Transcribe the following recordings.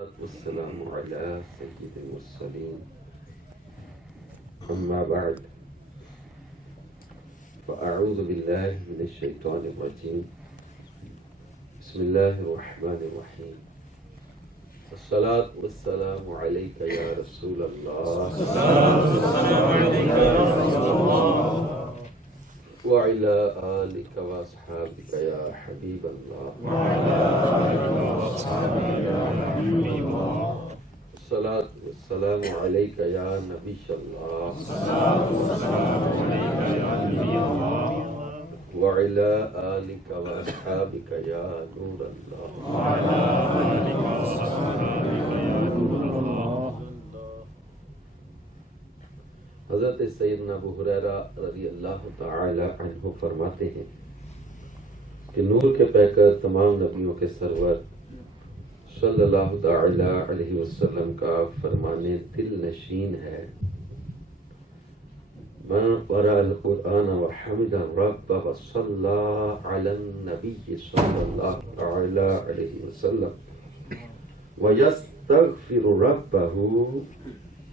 والسلام على سيد المرسلين أما بعد فأعوذ بالله من الشيطان الرجيم بسم الله الرحمن الرحيم الصلاة والسلام عليك يا رسول الله وعلى آلك وأصحابك يا حبيب الله الصلاة والسلام عليك يا نبي الله وعلى آلك وأصحابك يا نور الله حضرت سیدنا ابو ہریرہ رضی اللہ تعالی عنہ فرماتے ہیں کہ نور کے پیکر تمام نبیوں کے سرور صلی اللہ تعالی علیہ وسلم کا فرمان دل نشین ہے من قرأ القرآن وحمد رب وصلى على النبي صلی اللہ تعالی علیہ وسلم ويستغفر ربه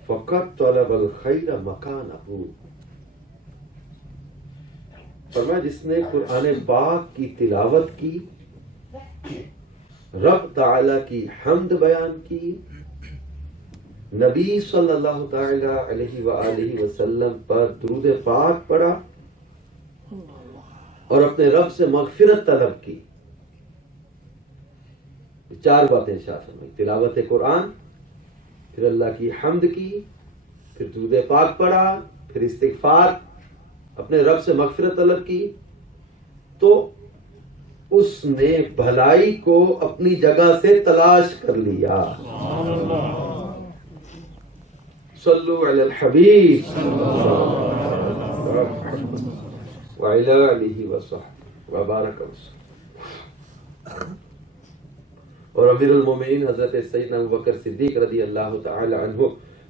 فقط طلب الخیر مکانہ. فرمایا جس نے قرآن پاک کی تلاوت کی، رب تعالی کی حمد بیان کی، نبی صلی اللہ تعالی علیہ وآلہ وسلم پر درود پاک پڑھا اور اپنے رب سے مغفرت طلب کی. چار باتیں ارشاد فرمائی: تلاوت قرآن، پھر اللہ کی حمد کی، پھر درود پاک پڑھا، پھر استغفار، اپنے رب سے مغفرت طلب کی، تو اس نے بھلائی کو اپنی جگہ سے تلاش کر لیا. صلو علی الحبیب وعلی آلہ وصحبہ وبارک وسلم. اور امیر المومنین حضرت سیدنا ابوبکر صدیق رضی اللہ تعالی عنہ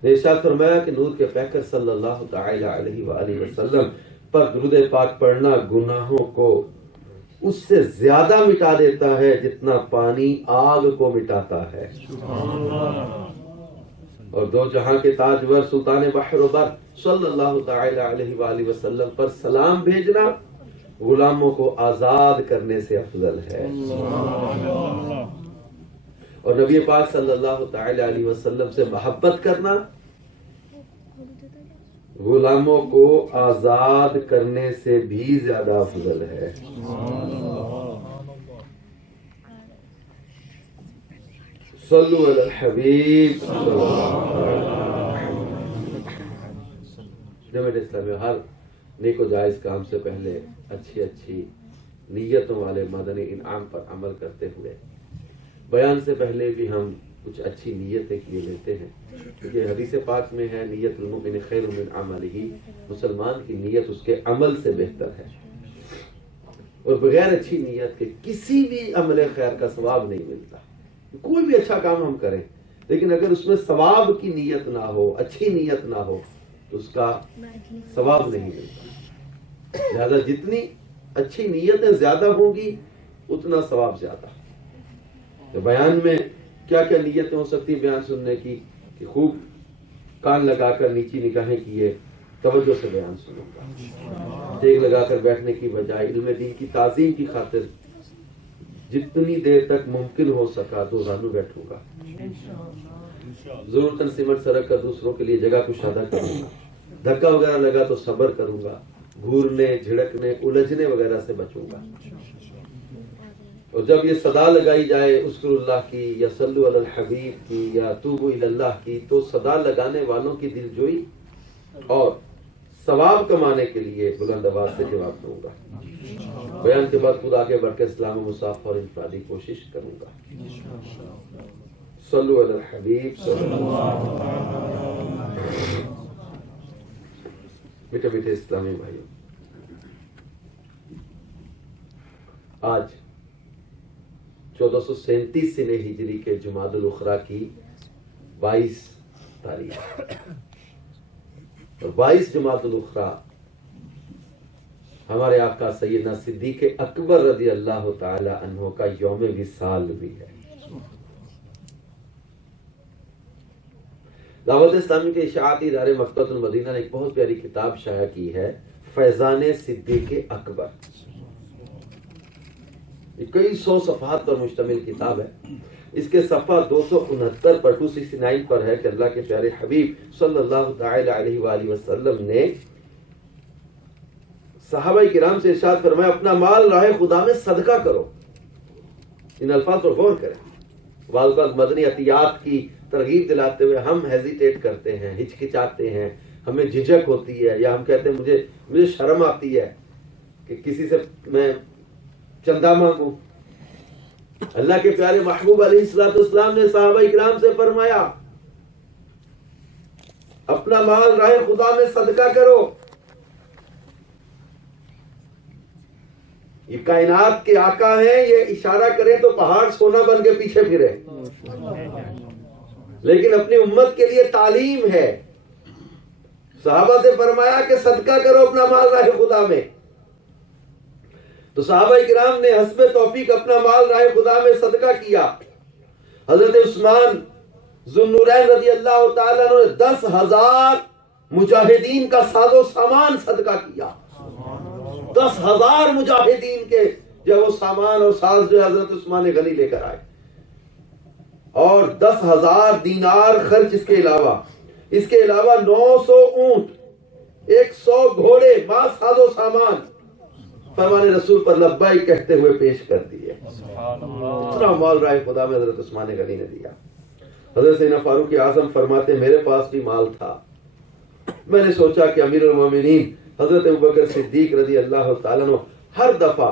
نے ارشاد فرمایا کہ نور کے پیکر صلی اللہ تعالی علیہ وآلہ وسلم پر درود پاک پڑھنا گناہوں کو اس سے زیادہ مٹا دیتا ہے جتنا پانی آگ کو مٹاتا ہے. اور دو جہاں کے تاجور سلطان بحر و بر صلی اللہ تعالی علیہ وآلہ وسلم پر سلام بھیجنا غلاموں کو آزاد کرنے سے افضل ہے. اور نبی پاک صلی اللہ تعالی علیہ وسلم سے محبت کرنا غلاموں کو آزاد کرنے سے بھی زیادہ افضل ہے. صلو علی الحبیب. جماعت اسلامی ہر نیک و جائز کام سے پہلے اچھی نیتوں والے مدنی انعام پر عمل کرتے ہوئے بیان سے پہلے بھی ہم کچھ اچھی نیتیں کیے لیتے ہیں، کیونکہ حدیث پاک میں ہے نیت المؤمن خیر من عملہ، مسلمان کی نیت اس کے عمل سے بہتر ہے. اور بغیر اچھی نیت کے کسی بھی عمل خیر کا ثواب نہیں ملتا. کوئی بھی اچھا کام ہم کریں لیکن اگر اس میں ثواب کی نیت نہ ہو، اچھی نیت نہ ہو، تو اس کا ثواب نہیں ملتا. لہذا جتنی اچھی نیتیں زیادہ ہوں گی اتنا ثواب زیادہ. تو بیان میں کیا کیا نیتیں ہو سکتی بیان سننے کی کہ خوب کان لگا کر نیچی نگاہیں کیے توجہ سے بیان سنوں گا، دیگ لگا کر بیٹھنے کی بجائے علم دین کی تعظیم کی خاطر جتنی دیر تک ممکن ہو سکا دو زانو بیٹھوں گا، ضرورتاً سمٹ سرک کر دوسروں کے لیے جگہ کشادہ کروں گا، دھکا وغیرہ لگا تو صبر کروں گا، گھورنے جھڑکنے الجھنے وغیرہ سے بچوں گا. اور جب یہ صدا لگائی جائے اذکر اللہ کی یا صلو علی الحبیب کی یا توبوا الی اللہ کی، تو صدا لگانے والوں کی دل جوئی اور ثواب کمانے کے لیے بلند آواز سے جواب دوں گا. بیان کے بعد خود آگے بڑھ کے اسلام و مصافحہ اور انفرادی کوشش کروں گا. صلو علی الحبیب صلی اللہ علیہ وسلم. میٹھے میٹھے اسلامی بھائیوں، آج 1437 سنہ ہجری کے جمادی الاخری کی 22 تاریخ اور 22 جمادی الاخری ہمارے آقا سیدنا صدیق اکبر رضی اللہ تعالی عنہ کا یوم وصال بھی ہے. دعوت اسلامی کے اشاعتی ادارے مکتبۃ المدینہ نے ایک بہت پیاری کتاب شائع کی ہے، فیضان صدیق اکبر. یہ کئی سو صفحات پر مشتمل کتاب ہے. اس کے صفحہ 269 پر 269 پر ہے کہ اللہ کے پیارے حبیب صلی اللہ تعالی علیہ وآلہ وسلم نے صحابہ کرام سے ارشاد فرمایا اپنا مال راہ خدا میں صدقہ کرو. ان الفاظ پر غور کریں. بعض اوقات مدنی عطیات کی ترغیب دلاتے ہوئے ہم ہیزیٹیٹ کرتے ہیں، ہچکچاتے ہیں، ہمیں جھجک ہوتی ہے، یا ہم کہتے ہیں مجھے شرم آتی ہے کہ کسی سے میں چندہ مانگوں. اللہ کے پیارے محبوب علیہ السلام نے صحابہ کرام سے فرمایا اپنا مال راہ خدا میں صدقہ کرو. یہ کائنات کے آقا ہیں، یہ اشارہ کریں تو پہاڑ سونا بن کے پیچھے پھرے، لیکن اپنی امت کے لیے تعلیم ہے. صحابہ سے فرمایا کہ صدقہ کرو اپنا مال راہ خدا میں. تو صحابہ کرام نے حسب توفیق اپنا مال راہ خدا میں صدقہ کیا. حضرت عثمان ذو النورین رضی اللہ تعالیٰ عنہ نے 10,000 مجاہدین کا ساز و سامان صدقہ کیا. 10,000 مجاہدین کے جو وہ سامان اور ساز جو حضرت عثمان غنی لے کر آئے، اور 10,000 دینار خرچ. اس کے علاوہ 900 اونٹ، 100 گھوڑے، ماں ساز و سامان فرمان رسول پر لبیک کہتے ہوئے پیش کر دیے. اتنا مال راہ خدا میں حضرت عثمان غنی نے دیا. حضرت سیدنا فاروق اعظم فرماتے میرے پاس بھی مال تھا، میں نے سوچا کہ امیر المومنین حضرت ابوبکر صدیق رضی اللہ تعالیٰ عنہ ہر دفعہ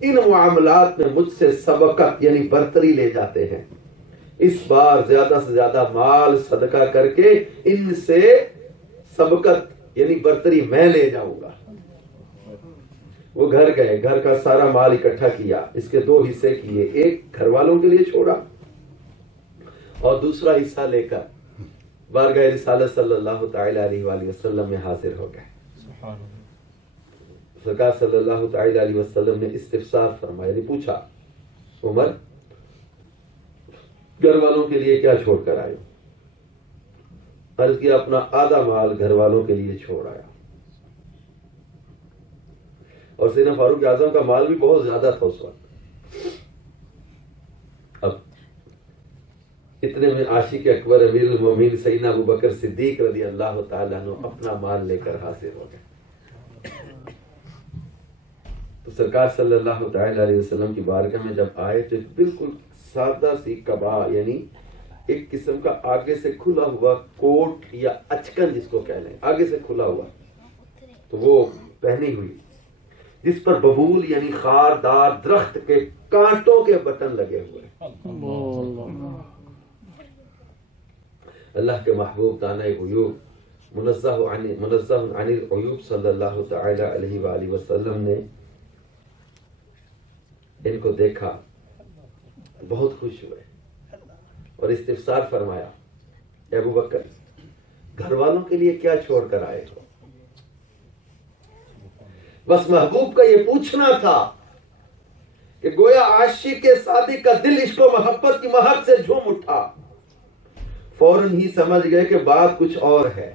ان معاملات میں مجھ سے سبقت یعنی برتری لے جاتے ہیں، اس بار زیادہ سے زیادہ مال صدقہ کر کے ان سے سبقت یعنی برتری میں لے جاؤں گا. وہ گھر گئے، گھر کا سارا مال اکٹھا کیا، اس کے 2 حصے کیے، ایک گھر والوں کے لیے چھوڑا اور دوسرا حصہ لے کر بارگاہ رسالت صلی اللہ تعالی علیہ وآلہ وسلم میں حاضر ہو گئے. سرکار صلی اللہ تعالی علیہ وسلم نے استفسار فرمایا، پوچھا عمر گھر والوں کے لیے کیا چھوڑ کر آئے؟ عرض کیا اپنا آدھا مال گھر والوں کے لیے چھوڑ آیا. اور سیدنا فاروق اعظم کا مال بھی بہت زیادہ تھا اس وقت. اب اتنے میں عاشق اکبر امیر المومنین سیدنا ابوبکر صدیق رضی اللہ تعالیٰ عنہ اپنا مال لے کر حاضر ہو گئے. تو سرکار صلی اللہ تعالی علیہ وسلم کی بارگاہ میں جب آئے تو بالکل سادہ سی قبا یعنی ایک قسم کا آگے سے کھلا ہوا کوٹ یا اچکن جس کو کہہ لیں، آگے سے کھلا ہوا تو وہ پہنی ہوئی، جس پر ببول یعنی خاردار درخت کے کانٹوں کے بٹن لگے ہوئے. اللہ کے محبوب دانۂ غیوب منزہ عن العیوب صلی اللہ تعالی علیہ وآلہ وسلم نے ان کو دیکھا، بہت خوش ہوئے اور استفسار فرمایا اے ابو بکر گھر والوں کے لیے کیا چھوڑ کر آئے ہو؟ بس محبوب کا یہ پوچھنا تھا کہ گویا عاشق صادق کا دل عشق و محبت کی مہک سے جھوم اٹھا. فوراً ہی سمجھ گئے کہ بات کچھ اور ہے،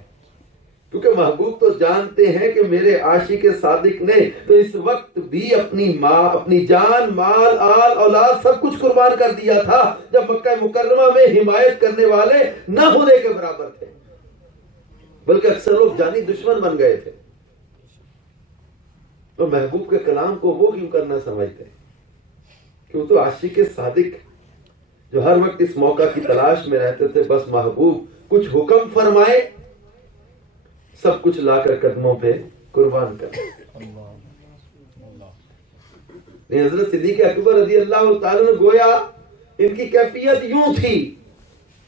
کیونکہ محبوب تو جانتے ہیں کہ میرے عاشق صادق نے تو اس وقت بھی اپنی ماں، اپنی جان، مال، آل، اولاد سب کچھ قربان کر دیا تھا جب مکہ مکرمہ میں حمایت کرنے والے نہ ہونے کے برابر تھے، بلکہ اکثر لوگ جانی دشمن بن گئے تھے. تو محبوب کے کلام کو وہ کیوں کرنا سمجھتے کہ وہ تو عاشق صادق جو ہر وقت اس موقع کی تلاش میں رہتے تھے، بس محبوب کچھ حکم فرمائے سب کچھ لا کر قدموں پہ قربان کر. حضرت صدیق اکبر رضی اللہ تعالیٰ نے گویا ان کی کیفیت یوں تھی،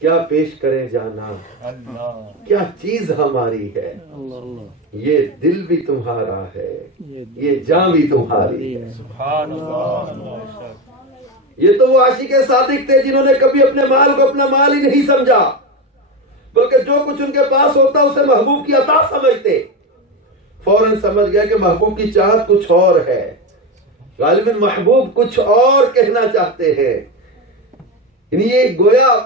کیا پیش کریں جانا، کیا چیز ہماری ہے، یہ دل بھی تمہارا ہے، یہ جان بھی تمہاری ہے. یہ تو وہ عاشق صادق تھے جنہوں نے کبھی اپنے مال کو اپنا مال ہی نہیں سمجھا، بلکہ جو کچھ ان کے پاس ہوتا اسے محبوب کی عطا سمجھتے. فوراً سمجھ گیا کہ محبوب کی چاہت کچھ اور ہے، غالباً محبوب کچھ اور کہنا چاہتے ہیں. یہ گویا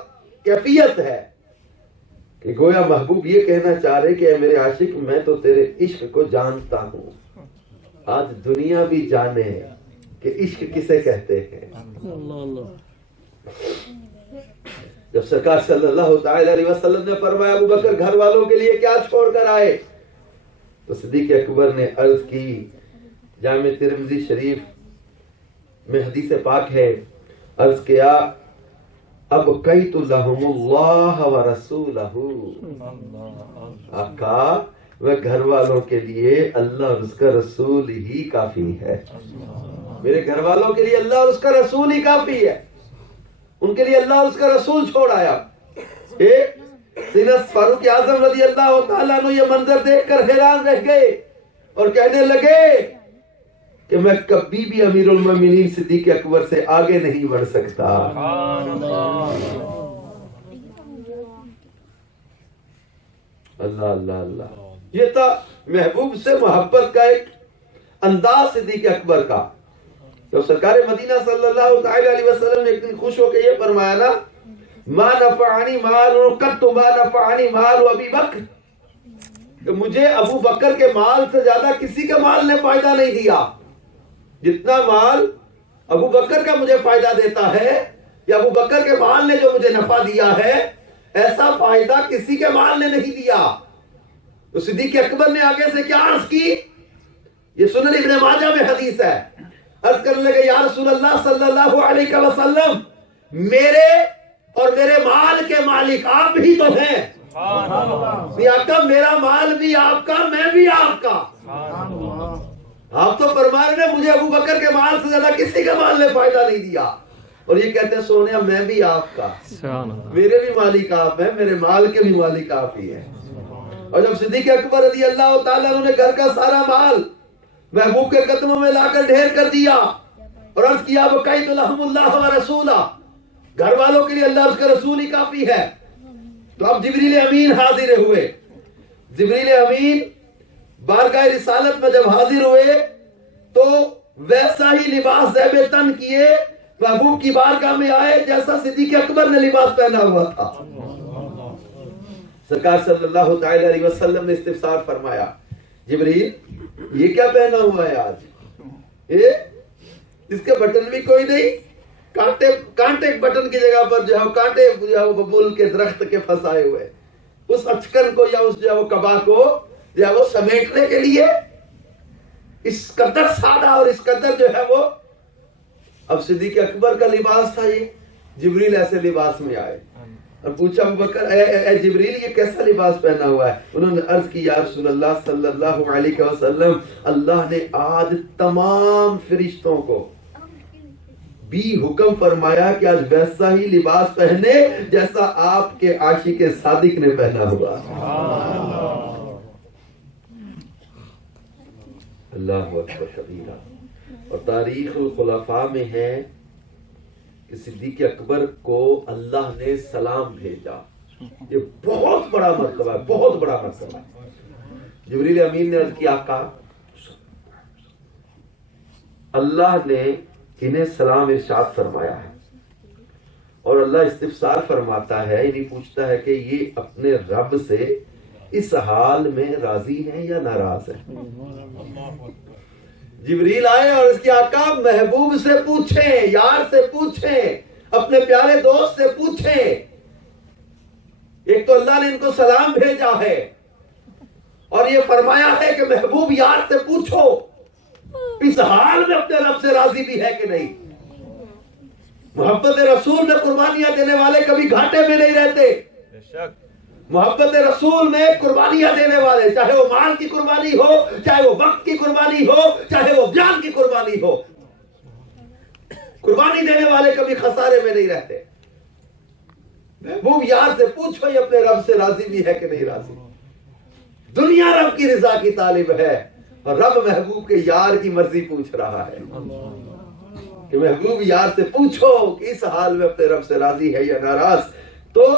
کیفیت ہے کہ گویا محبوب یہ کہنا چاہ رہے کہ اے میرے عاشق میں تو تیرے عشق کو جانتا ہوں، آج دنیا بھی جانے کہ عشق کسے کہتے ہیں۔ جب سرکار صلی اللہ تعالی علیہ وسلم نے فرمایا ابو بکر گھر والوں کے لیے کیا چھوڑ کر آئے، تو صدیق اکبر نے عرض کی، جامع ترمذی شریف میں حدیث پاک ہے، عرض کیا ابقیت لہم اللہ ورسولہ، آقا میں گھر والوں کے لیے اللہ اور اس کا رسول ہی کافی ہے، میرے گھر والوں کے لیے اللہ اور اس کا رسول ہی کافی ہے، ان کے لیے اللہ اور اس کا رسول چھوڑ آیا۔ سیدنا فاروق اعظم رضی اللہ تعالیٰ عنہ یہ منظر دیکھ کر حیران رہ گئے اور کہنے لگے کہ میں کبھی بھی امیر المومنین صدیق اکبر سے آگے نہیں بڑھ سکتا۔ اللہ اللہ اللہ، یہ تھا محبوب سے محبت کا ایک انداز صدیق اکبر کا۔ تو سرکار مدینہ صلی اللہ تعالی علیہ وسلم نے ایک دن خوش ہو کے یہ فرمایا نا، ما نفعنی مال قط ما نفعنی مال ابی بکر، کہ مجھے ابو بکر کے مال سے زیادہ کسی کے مال نے فائدہ نہیں دیا، جتنا مال ابو بکر کا مجھے فائدہ دیتا ہے یا ابو بکر کے مال نے جو مجھے نفع دیا ہے، ایسا فائدہ کسی کے مال نے نہیں دیا۔ تو صدیق اکبر نے آگے سے کیا عرض کی، یہ سنن ابن ماجہ میں حدیث ہے، عرض کرنے لگے یا رسول اللہ صلی اللہ علیہ وسلم، میرے اور میرے مال کے مالک آپ ہی تو ہیں، آقا میرا مال بھی آپ کا، میں بھی آپ کا۔ آپ تو فرما رہے ہیں مجھے ابو بکر کے مال سے زیادہ کسی کے مال نے فائدہ نہیں دیا، اور یہ کہتے ہیں سونیا میں بھی آپ کا، میرے بھی مالک آپ ہیں، میرے مال کے بھی مالک آپ ہی ہیں۔ اور جب صدیق اکبر رضی اللہ تعالیٰ عنہ نے گھر کا سارا مال محبوب کے قدموں میں لا کر ڈھیر کر دیا اور عرض کیا بقیت لہم اللہ ورسولہ، گھر والوں کے لیے اللہ اس کا رسول ہی کافی ہے، تو اب جبریل امین حاضر ہوئے۔ جبریل امین بارگاہ رسالت میں جب حاضر ہوئے تو ویسا ہی لباس زیب تن کیے محبوب کی بارگاہ میں آئے جیسا صدیق اکبر نے لباس پہنا ہوا تھا۔ سرکار صلی اللہ تعالی علیہ وسلم نے استفسار فرمایا، جبریل یہ کیا پہنا ہوا ہے آج، اس کے بٹن بھی کوئی نہیں، کانٹے بٹن کی جگہ پر جو ہے کانٹے جو ہے وہ ببول کے درخت کے پھنسائے ہوئے، اس اچکن کو یا اس جو ہے وہ کبا کو جو ہے وہ سمیٹنے کے لیے اس قدر سادہ اور اس قدر جو ہے وہ، اب صدیق اکبر کا لباس تھا یہ، جبریل ایسے لباس میں آئے اور پوچھا ابو بکر اے جبریل یہ کیسا لباس پہنا ہوا ہے؟ انہوں نے عرض کی یا رسول اللہ صلی اللہ علیہ وسلم، اللہ نے آج تمام فرشتوں کو بھی حکم فرمایا کہ آج ویسا ہی لباس پہنے جیسا آپ کے عاشق صادق نے پہنا ہوا۔ اللہ اکبر کبیرہ۔ اور تاریخ الخلفاء میں ہے کہ صدیق اکبر کو اللہ نے سلام بھیجا، یہ بہت بڑا مرتبہ ہے، بہت بڑا مرتبہ ہے۔ جبریل امین نے عرض کیا آقا اللہ نے انہیں سلام ارشاد فرمایا ہے، اور اللہ استفسار فرماتا ہے، یعنی پوچھتا ہے کہ یہ اپنے رب سے اس حال میں راضی ہیں یا ناراض ہیں۔ جبریل آئے اور اس کی آقا محبوب سے پوچھیں، یار سے پوچھیں، اپنے پیارے دوست سے پوچھیں، ایک تو اللہ نے ان کو سلام بھیجا ہے اور یہ فرمایا ہے کہ محبوب یار سے پوچھو اس حال میں اپنے رب سے راضی بھی ہے کہ نہیں۔ محبت رسول میں قربانیاں دینے والے کبھی گھاٹے میں نہیں رہتے، محبت رسول میں قربانیاں دینے والے، چاہے وہ مال کی قربانی ہو، چاہے وہ وقت کی قربانی ہو، چاہے وہ جان کی قربانی ہو، قربانی دینے والے کبھی خسارے میں نہیں رہتے۔ محبوب یار سے پوچھو یہ اپنے رب سے راضی بھی ہے کہ نہیں راضی۔ دنیا رب کی رضا کی طالب ہے اور رب محبوب کے یار کی مرضی پوچھ رہا ہے کہ محبوب یار سے پوچھو کہ اس حال میں اپنے رب سے راضی ہے یا ناراض۔ تو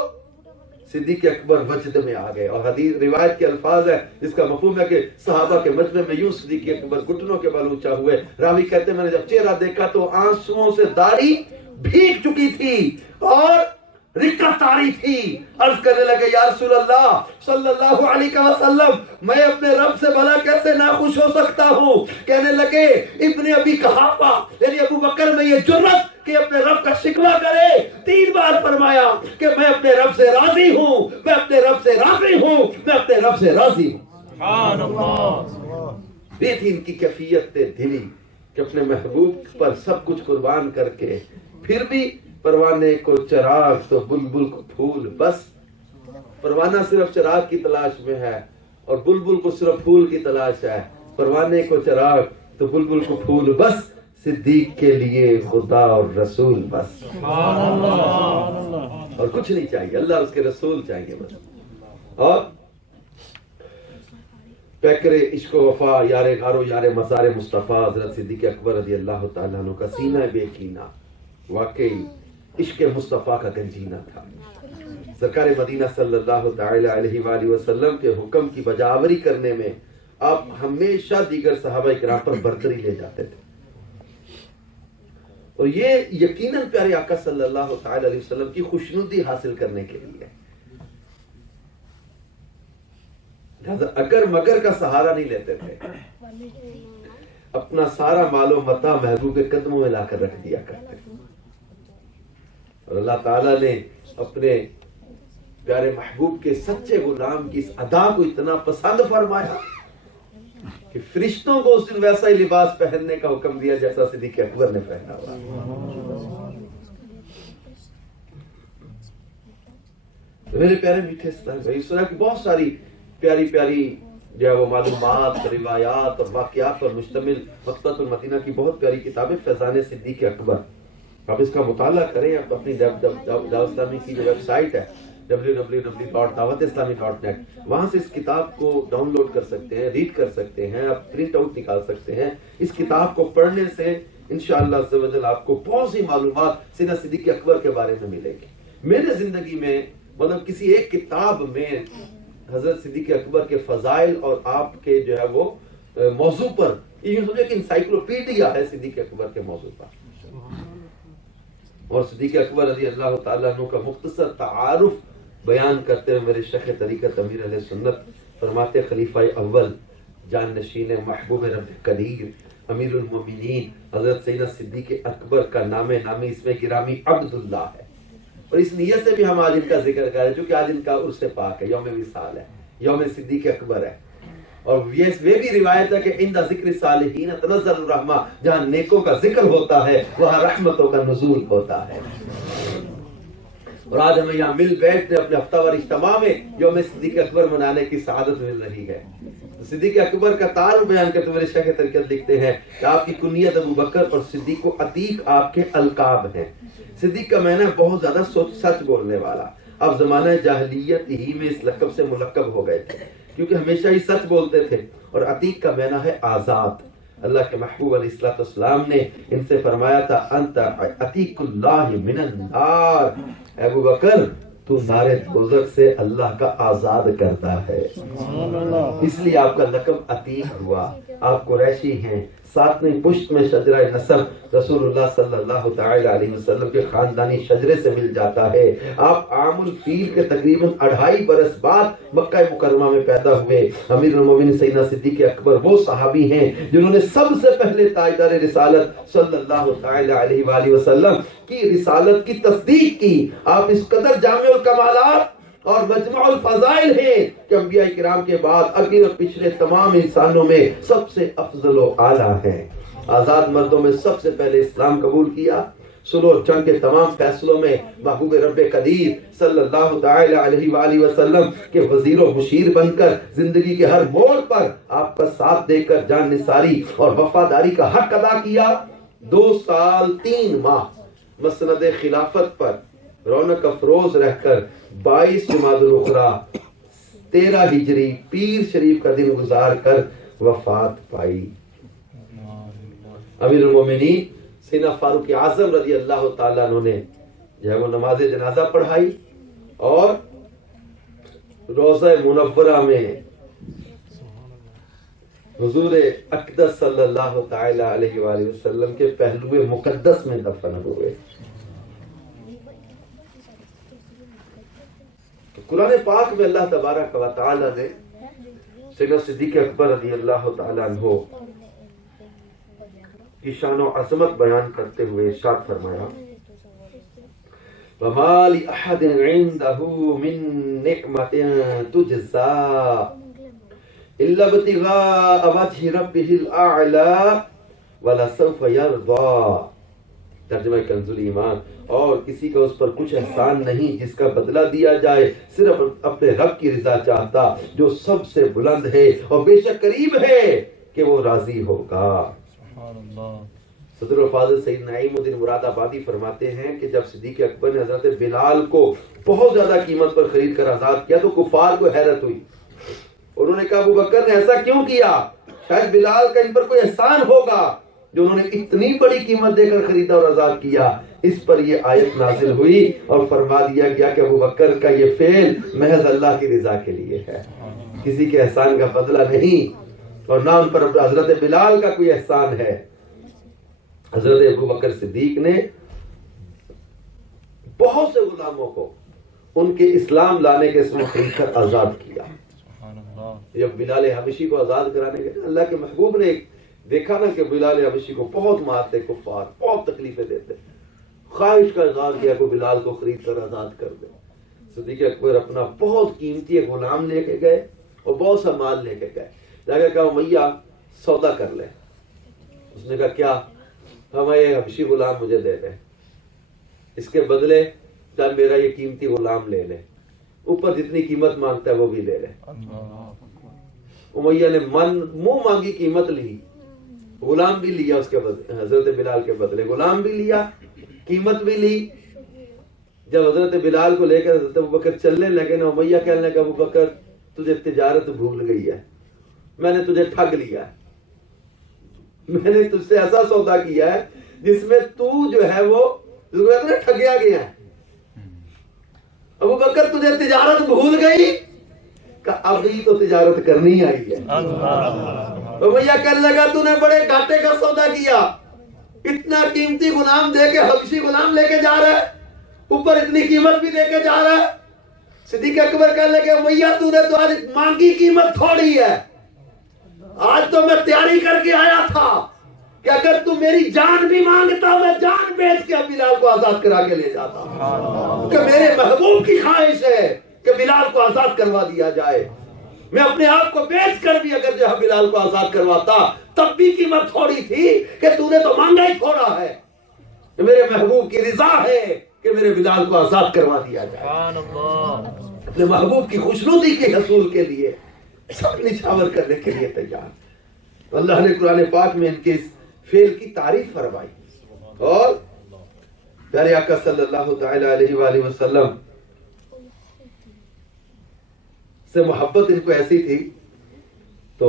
صدیق اکبر وجد میں آ گئے، اور حدیث روایت کے الفاظ ہیں جس کا مفہوم ہے کہ صحابہ کے مجمع میں یوں صدیق اکبر گھٹنوں کے بل اونچا ہوئے۔ راوی کہتے ہیں میں نے جب چہرہ دیکھا تو آنسوؤں سے داڑھی بھیگ چکی تھی اور رکت آری تھی. عرض کرنے لگے یا رسول اللہ صلی اللہ علیہ وسلم میں اپنے رب سے بھلا کیسے ناخوش ہو سکتا ہوں. کہنے لگے ابن ابی قحافہ یعنی ابو بکر میں یہ جرت کہ اپنے رب کا شکوہ کرے. 3 بار فرمایا کہ میں اپنے رب سے راضی ہوں, میں اپنے رب سے راضی ہوں, میں اپنے رب سے راضی ہوں. سبحان اللہ. یہ تھی ان کی کیفیت دلی کہ اپنے محبوب پر سب کچھ قربان کر کے پھر بھی پروانے کو چراغ تو بلبل کو پھول. بس پروانہ صرف چراغ کی تلاش میں ہے اور بلبل کو صرف پھول کی تلاش ہے. پروانے کو چراغ تو بلبل کو پھول بس, صدیق کے لیے خدا اور رسول بس. اور کچھ نہیں چاہیے, اللہ اس کے رسول چاہیے بس. اور پیکر عشق و وفا یار غار و یار مزار مصطفیٰ حضرت صدیق اکبر رضی اللہ تعالیٰ عنہ کا سینہ بے کینہ واقعی عشق مصطفیٰ کا گنجینہ تھا. سرکار مدینہ صلی اللہ تعالی علیہ وآلہ وسلم کے حکم کی بجاوری کرنے میں آپ ہمیشہ دیگر صحابہ کرام پر برتری لے جاتے تھے, اور یہ یقیناً پیارے آقا صلی اللہ تعالی علیہ وسلم کی خوشنودی حاصل کرنے کے لیے. اگر مگر کا سہارا نہیں لیتے تھے, اپنا سارا مال و متاع محبوب کے قدموں میں لا کر رکھ دیا کرتے. اور اللہ تعالیٰ نے اپنے پیارے محبوب کے سچے غلام کی اس ادا کو اتنا پسند فرمایا کہ فرشتوں کو اس دن ویسا ہی لباس پہننے کا حکم دیا جیسا صدیق اکبر نے پہنا ہوا. میرے پیارے میٹھے اسلام بھائی, اس طرح کی بہت ساری پیاری پیاری جو ہے وہ معلومات, روایات اور واقعات پر مشتمل مکتبۃ المدینہ کی بہت پیاری کتاب ہے فیضان صدیق اکبر. آپ اس کا مطالعہ کریں. آپ اپنی دعوت اسلامی کی جو ویب سائٹ ہے www.dawatislami.net, وہاں سے اس کتاب کو ڈاؤن لوڈ کر سکتے ہیں, ریڈ کر سکتے ہیں, آپ پرنٹ آؤٹ نکال سکتے ہیں. اس کتاب کو پڑھنے سے انشاءاللہ عز و جل آپ کو بہت سی معلومات سیدنا صدیق اکبر کے بارے میں ملے گی. میرے زندگی میں مطلب کسی ایک کتاب میں حضرت صدیق اکبر کے فضائل اور آپ کے جو ہے وہ موضوع پر یہ سمجھے کہ انسائکلوپیڈیا ہے صدیق اکبر کے موضوع پر. اور صدیق اکبر رضی اللہ تعالیٰ عنہ کا مختصر تعارف بیان کرتے ہوئے میرے شیخ طریقت امیر اہل سنت فرماتے خلیفہ اول جان نشین محبوب رب قدیر امیر المومنین حضرت سیدنا صدیق اکبر کا نام نامی اسم گرامی عبداللہ ہے. اور اس نیت سے بھی ہم آج ان کا ذکر کریں جو کہ آج ان کا عرس پاک ہے, یوم وصال ہے, یوم صدیق اکبر ہے. اور یہ بھی روایت ہے کہ عند ذکر صالحین تنزل الرحمہ, جہاں نیکوں کا ذکر ہوتا ہے وہاں رحمتوں کا نزول ہوتا ہے. اور آج ہمیں یہاں مل بیٹھ اپنے ہفتہ وار اجتماع میں یوم صدیق اکبر منانے کی سعادت مل رہی ہے. صدیق اکبر کا تعارف بیان کرتے میرے شیخ طریقت لکھتے ہیں کہ آپ کی کنیت ابو بکر اور صدیق و عتیق آپ کے القاب ہیں. صدیق کا معنی بہت زیادہ سچ بولنے والا. اب زمانہ جاہلیت ہی میں اس لقب سے ملقب ہو گئے تھے کیونکہ ہمیشہ ہی سچ بولتے تھے. اور عتیق کا معنی ہے آزاد. اللہ کے محبوب علیہ السلام نے ان سے فرمایا تھا انت عتیق اللہ من النار, ابو بکر تو نار دوزخ سے اللہ کا آزاد کرتا ہے. اس لیے آپ کا لقب عتیق ہوا. آپ قریشی ہیں, 7ویں پشت میں شجرہ نسب رسول اللہ صلی اللہ تعالی علیہ وسلم کے خاندانی شجرے سے مل جاتا ہے. آپ عام الفیل کے تقریباً 2.5 برس بعد مکہ مکرمہ میں پیدا ہوئے. امیر المومنین سیدنا صدیق اکبر وہ صحابی ہیں جنہوں نے سب سے پہلے تاجدار رسالت صلی اللہ تعالی علیہ وآلہ وسلم کی رسالت کی تصدیق کی. آپ اس قدر جامع الکمالات اور مجمع الفضائل ہیں کہ انبیاء کرام کے بعد اگلے اور پچھلے تمام انسانوں میں سب سے افضل و اعلیٰ ہیں. آزاد مردوں میں سب سے پہلے اسلام قبول کیا. صلح و جنگ کے تمام فیصلوں میں محبوب رب قدیر صلی اللہ تعالی علیہ وآلہ وسلم کے وزیر و مشیر بن کر زندگی کے ہر موڑ پر آپ کا ساتھ دے کر جان نثاری اور وفاداری کا حق ادا کیا. 2 سال 3 ماہ مسند خلافت پر رونق افروز رہ کر 22 جمادی الاخری 13 ہجری پیر شریف کا دن گزار کر وفات پائی. امیر المومنین سیدنا فاروق اعظم رضی اللہ تعالیٰ عنہ نے جو ہے وہ نماز جنازہ پڑھائی اور روضہ منورہ میں حضور اقدس صلی اللہ تعالی علیہ وآلہ وسلم کے پہلو مقدس میں دفن ہوئے. قرآن پاک میں اللہ تبارک و تعالی نے سیدنا صدیق اکبر رضی اللہ تعالی عنہ کی شان و عظمت بیان کرتے ہوئے ارشاد فرمایا وَمَا لِأَحَدٍ عِنْدَهُ مِن نِعْمَةٍ تُجْزَىٰ إِلَّا ابْتِغَاءَ وَجْهِ رَبِّهِ الْأَعْلَىٰ وَلَسَوْفَ يَرْضَىٰ۔ ترجمہ کنز ایمان، اور کسی کا اس پر کچھ احسان نہیں جس کا بدلہ دیا جائے صرف اپنے رب کی رضا چاہتا جو سب سے بلند ہے اور بے شک قریب ہے کہ وہ راضی ہوگا۔ صدر الفاضل سید نعیم الدین مراد آبادی فرماتے ہیں کہ جب صدیق اکبر نے حضرت بلال کو بہت زیادہ قیمت پر خرید کر آزاد کیا تو کفار کو حیرت ہوئی۔ انہوں نے کہا ابو بکر نے ایسا کیوں کیا؟ شاید بلال کا ان پر کوئی احسان ہوگا جو انہوں نے اتنی بڑی قیمت دے کر خریدا اور آزاد کیا۔ اس پر یہ آیت نازل ہوئی اور فرما دیا گیا کہ ابو بکر کا یہ فعل محض اللہ کی رضا کے لیے ہے، کسی کے احسان کا بدلہ نہیں، اور نہ ان پر حضرت بلال کا کوئی احسان ہے۔ حضرت ابو بکر صدیق نے بہت سے غلاموں کو ان کے اسلام لانے کے اسم خرید کر آزاد کیا۔ جب بلال حبشی کو آزاد کرانے کے اللہ کے محبوب نے دیکھا نا کہ بلال حبشی کو بہت مارتے کفار، بہت تکلیفیں دیتے، خواہش کا اظہار کیا کہ بلال کو خرید کر آزاد کر دے۔ صدیق اکبر اپنا بہت قیمتی ایک غلام لے کے گئے اور بہت سا مال لے کے گئے، جا کے کہا امیہ سودا کر لے۔ اس نے کہا کیا؟ ہمیں یہ حبشی غلام مجھے دے دے، اس کے بدلے چل میرا یہ قیمتی غلام لے لے، اوپر جتنی قیمت مانگتا ہے وہ بھی لے لے۔ امیہ نے منہ مانگی قیمت لی، غلام بھی لیا، اس کے بدلے حضرت بلال کے بدلے غلام بھی لیا، قیمت بھی لی۔ جب حضرت بلال کو لے کر حضرت ابوبکر چلنے لگے نا، امیہ کہنے لگا ابوبکر تجھے تجارت بھول گئی ہے، میں نے تجھے ٹھگ لیا ہے، میں نے تجھ سے ایسا سودا کیا ہے جس میں تو جو ہے وہ ٹھگیا گیا ہے۔ ابوبکر تجھے تجارت بھول گئی کہ ابھی تو تجارت کرنی آئی ہے۔ امیہ کہنے لگا تو نے بڑے گھاٹے کا سودا کیا، اتنا قیمتی غلام دے کے حبشی غلام لے کے جا رہا ہے، اوپر اتنی قیمت بھی دے کے جا رہا ہے۔ صدیق اکبر کہنے لگے امیہ تو نے تو آج مانگی قیمت تھوڑی ہے، آج تو میں تیاری کر کے آیا تھا کہ اگر تو میری جان بھی مانگتا میں جان بیچ کے بلال کو آزاد کرا کے لے جاتا، کہ میرے محبوب کی خواہش ہے کہ بلال کو آزاد کروا دیا جائے۔ میں اپنے آپ کو بیچ کر بھی اگر جو بلال کو آزاد کرواتا تب بھی قیمت تھوڑی تھی کہ تو نے تو مانگا ہی تھوڑا ہے، میرے محبوب کی رضا ہے کہ میرے بلال کو آزاد کروا دیا جائے۔ اپنے محبوب کی خوشنودی کے حصول کے لیے سب نچھاور کرنے کے لیے تیار۔ اللہ نے قرآن پاک میں ان کے اس فعل کی تعریف فرمائی، اور پیارے آقا صلی اللہ تعالی علیہ وآلہ وسلم سے محبت ان کو ایسی تھی تو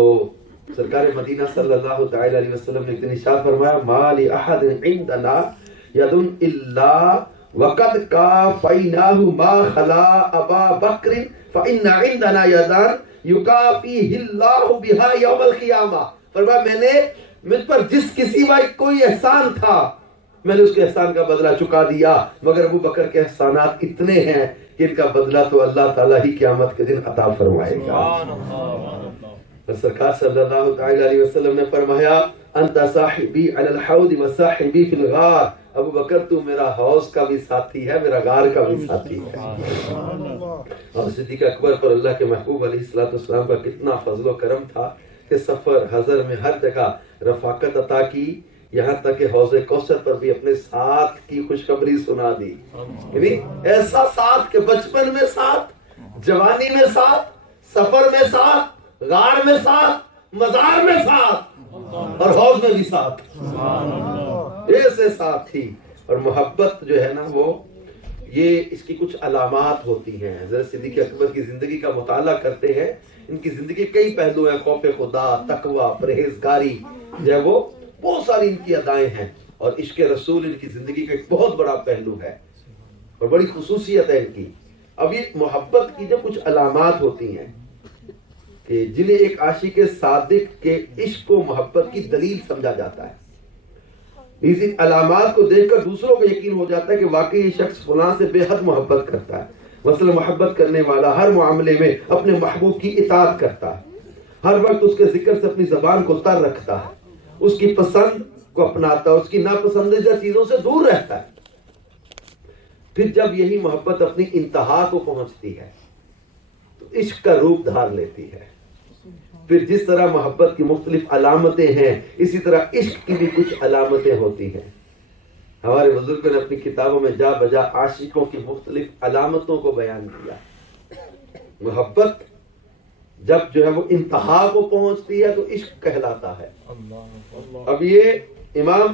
سرکار مدینہ صلی اللہ تعالی علیہ وسلم نے ایک دن ارشاد فرمایا ما لأحد عندنا ید الا وقد کافیناہ ما خلا ابا بکر فإن عندنا یدان یکافیہ اللہ بہا یوم القیامہ۔ فرمایا میں نے مجھ پر جس کسی کا کوئی احسان تھا میں نے اس کے احسان کا بدلہ چکا دیا، مگر ابو بکر کے احسانات اتنے ہیں کہ ان کا بدلہ تو اللہ تعالیٰ ہی قیامت کے دن عطا فرمائے گا۔ سرکار صلی اللہ تعالی علیہ وسلم نے فرمایا انت صاحبی علی الحوض و صاحبی فی الغار، ابو بکر تو میرا حوض کا بھی ساتھی ہے، میرا غار کا بھی ساتھی ہے۔ اور صدیق اکبر پر اللہ کے محبوب علیہ السلام کا کتنا فضل و کرم تھا کہ سفر حضر میں ہر جگہ رفاقت عطا کی، یہاں تک کہ حوض کوثر پر بھی اپنے ساتھ کی خوشخبری سنا دی۔ یعنی ایسا ساتھ کہ بچپن میں ساتھ، جوانی میں ساتھ، سفر میں ساتھ، غار میں ساتھ، مزار میں ساتھ، اور حوض میں بھی ساتھ، ایسے ساتھ تھی۔ اور محبت جو ہے نا وہ یہ اس کی کچھ علامات ہوتی ہیں۔ حضرت صدیق اکبر کی زندگی کا مطالعہ کرتے ہیں، ان کی زندگی کئی پہلو ہیں، خوف خدا، تقوی، پرہیزگاری، جو ہے وہ بہت ساری ان کی ادائیں ہیں، اور عشق رسول ان کی زندگی کا ایک بہت بڑا پہلو ہے اور بڑی خصوصیت ہے ان کی۔ اب یہ محبت کی جو کچھ علامات ہوتی ہیں کہ جنہیں ایک عاشق صادق کے عشق و محبت کی دلیل سمجھا جاتا ہے، اس علامات کو دیکھ کر دوسروں کو یقین ہو جاتا ہے کہ واقعی یہ شخص فلاں سے بے حد محبت کرتا ہے، مثلا محبت کرنے والا ہر معاملے میں اپنے محبوب کی اطاعت کرتا ہے، ہر وقت اس کے ذکر سے اپنی زبان کو تر رکھتا ہے، اس کی پسند کو اپناتا ہے، اس کی ناپسندیدہ چیزوں سے دور رہتا ہے۔ پھر جب یہی محبت اپنی انتہا کو پہنچتی ہے تو عشق کا روپ دھار لیتی ہے۔ پھر جس طرح محبت کی مختلف علامتیں ہیں، اسی طرح عشق کی بھی کچھ علامتیں ہوتی ہیں۔ ہمارے بزرگوں نے اپنی کتابوں میں جا بجا عاشقوں کی مختلف علامتوں کو بیان کیا۔ محبت جب جو ہے وہ انتہا کو پہنچتی ہے تو عشق کہلاتا ہے۔ اب یہ امام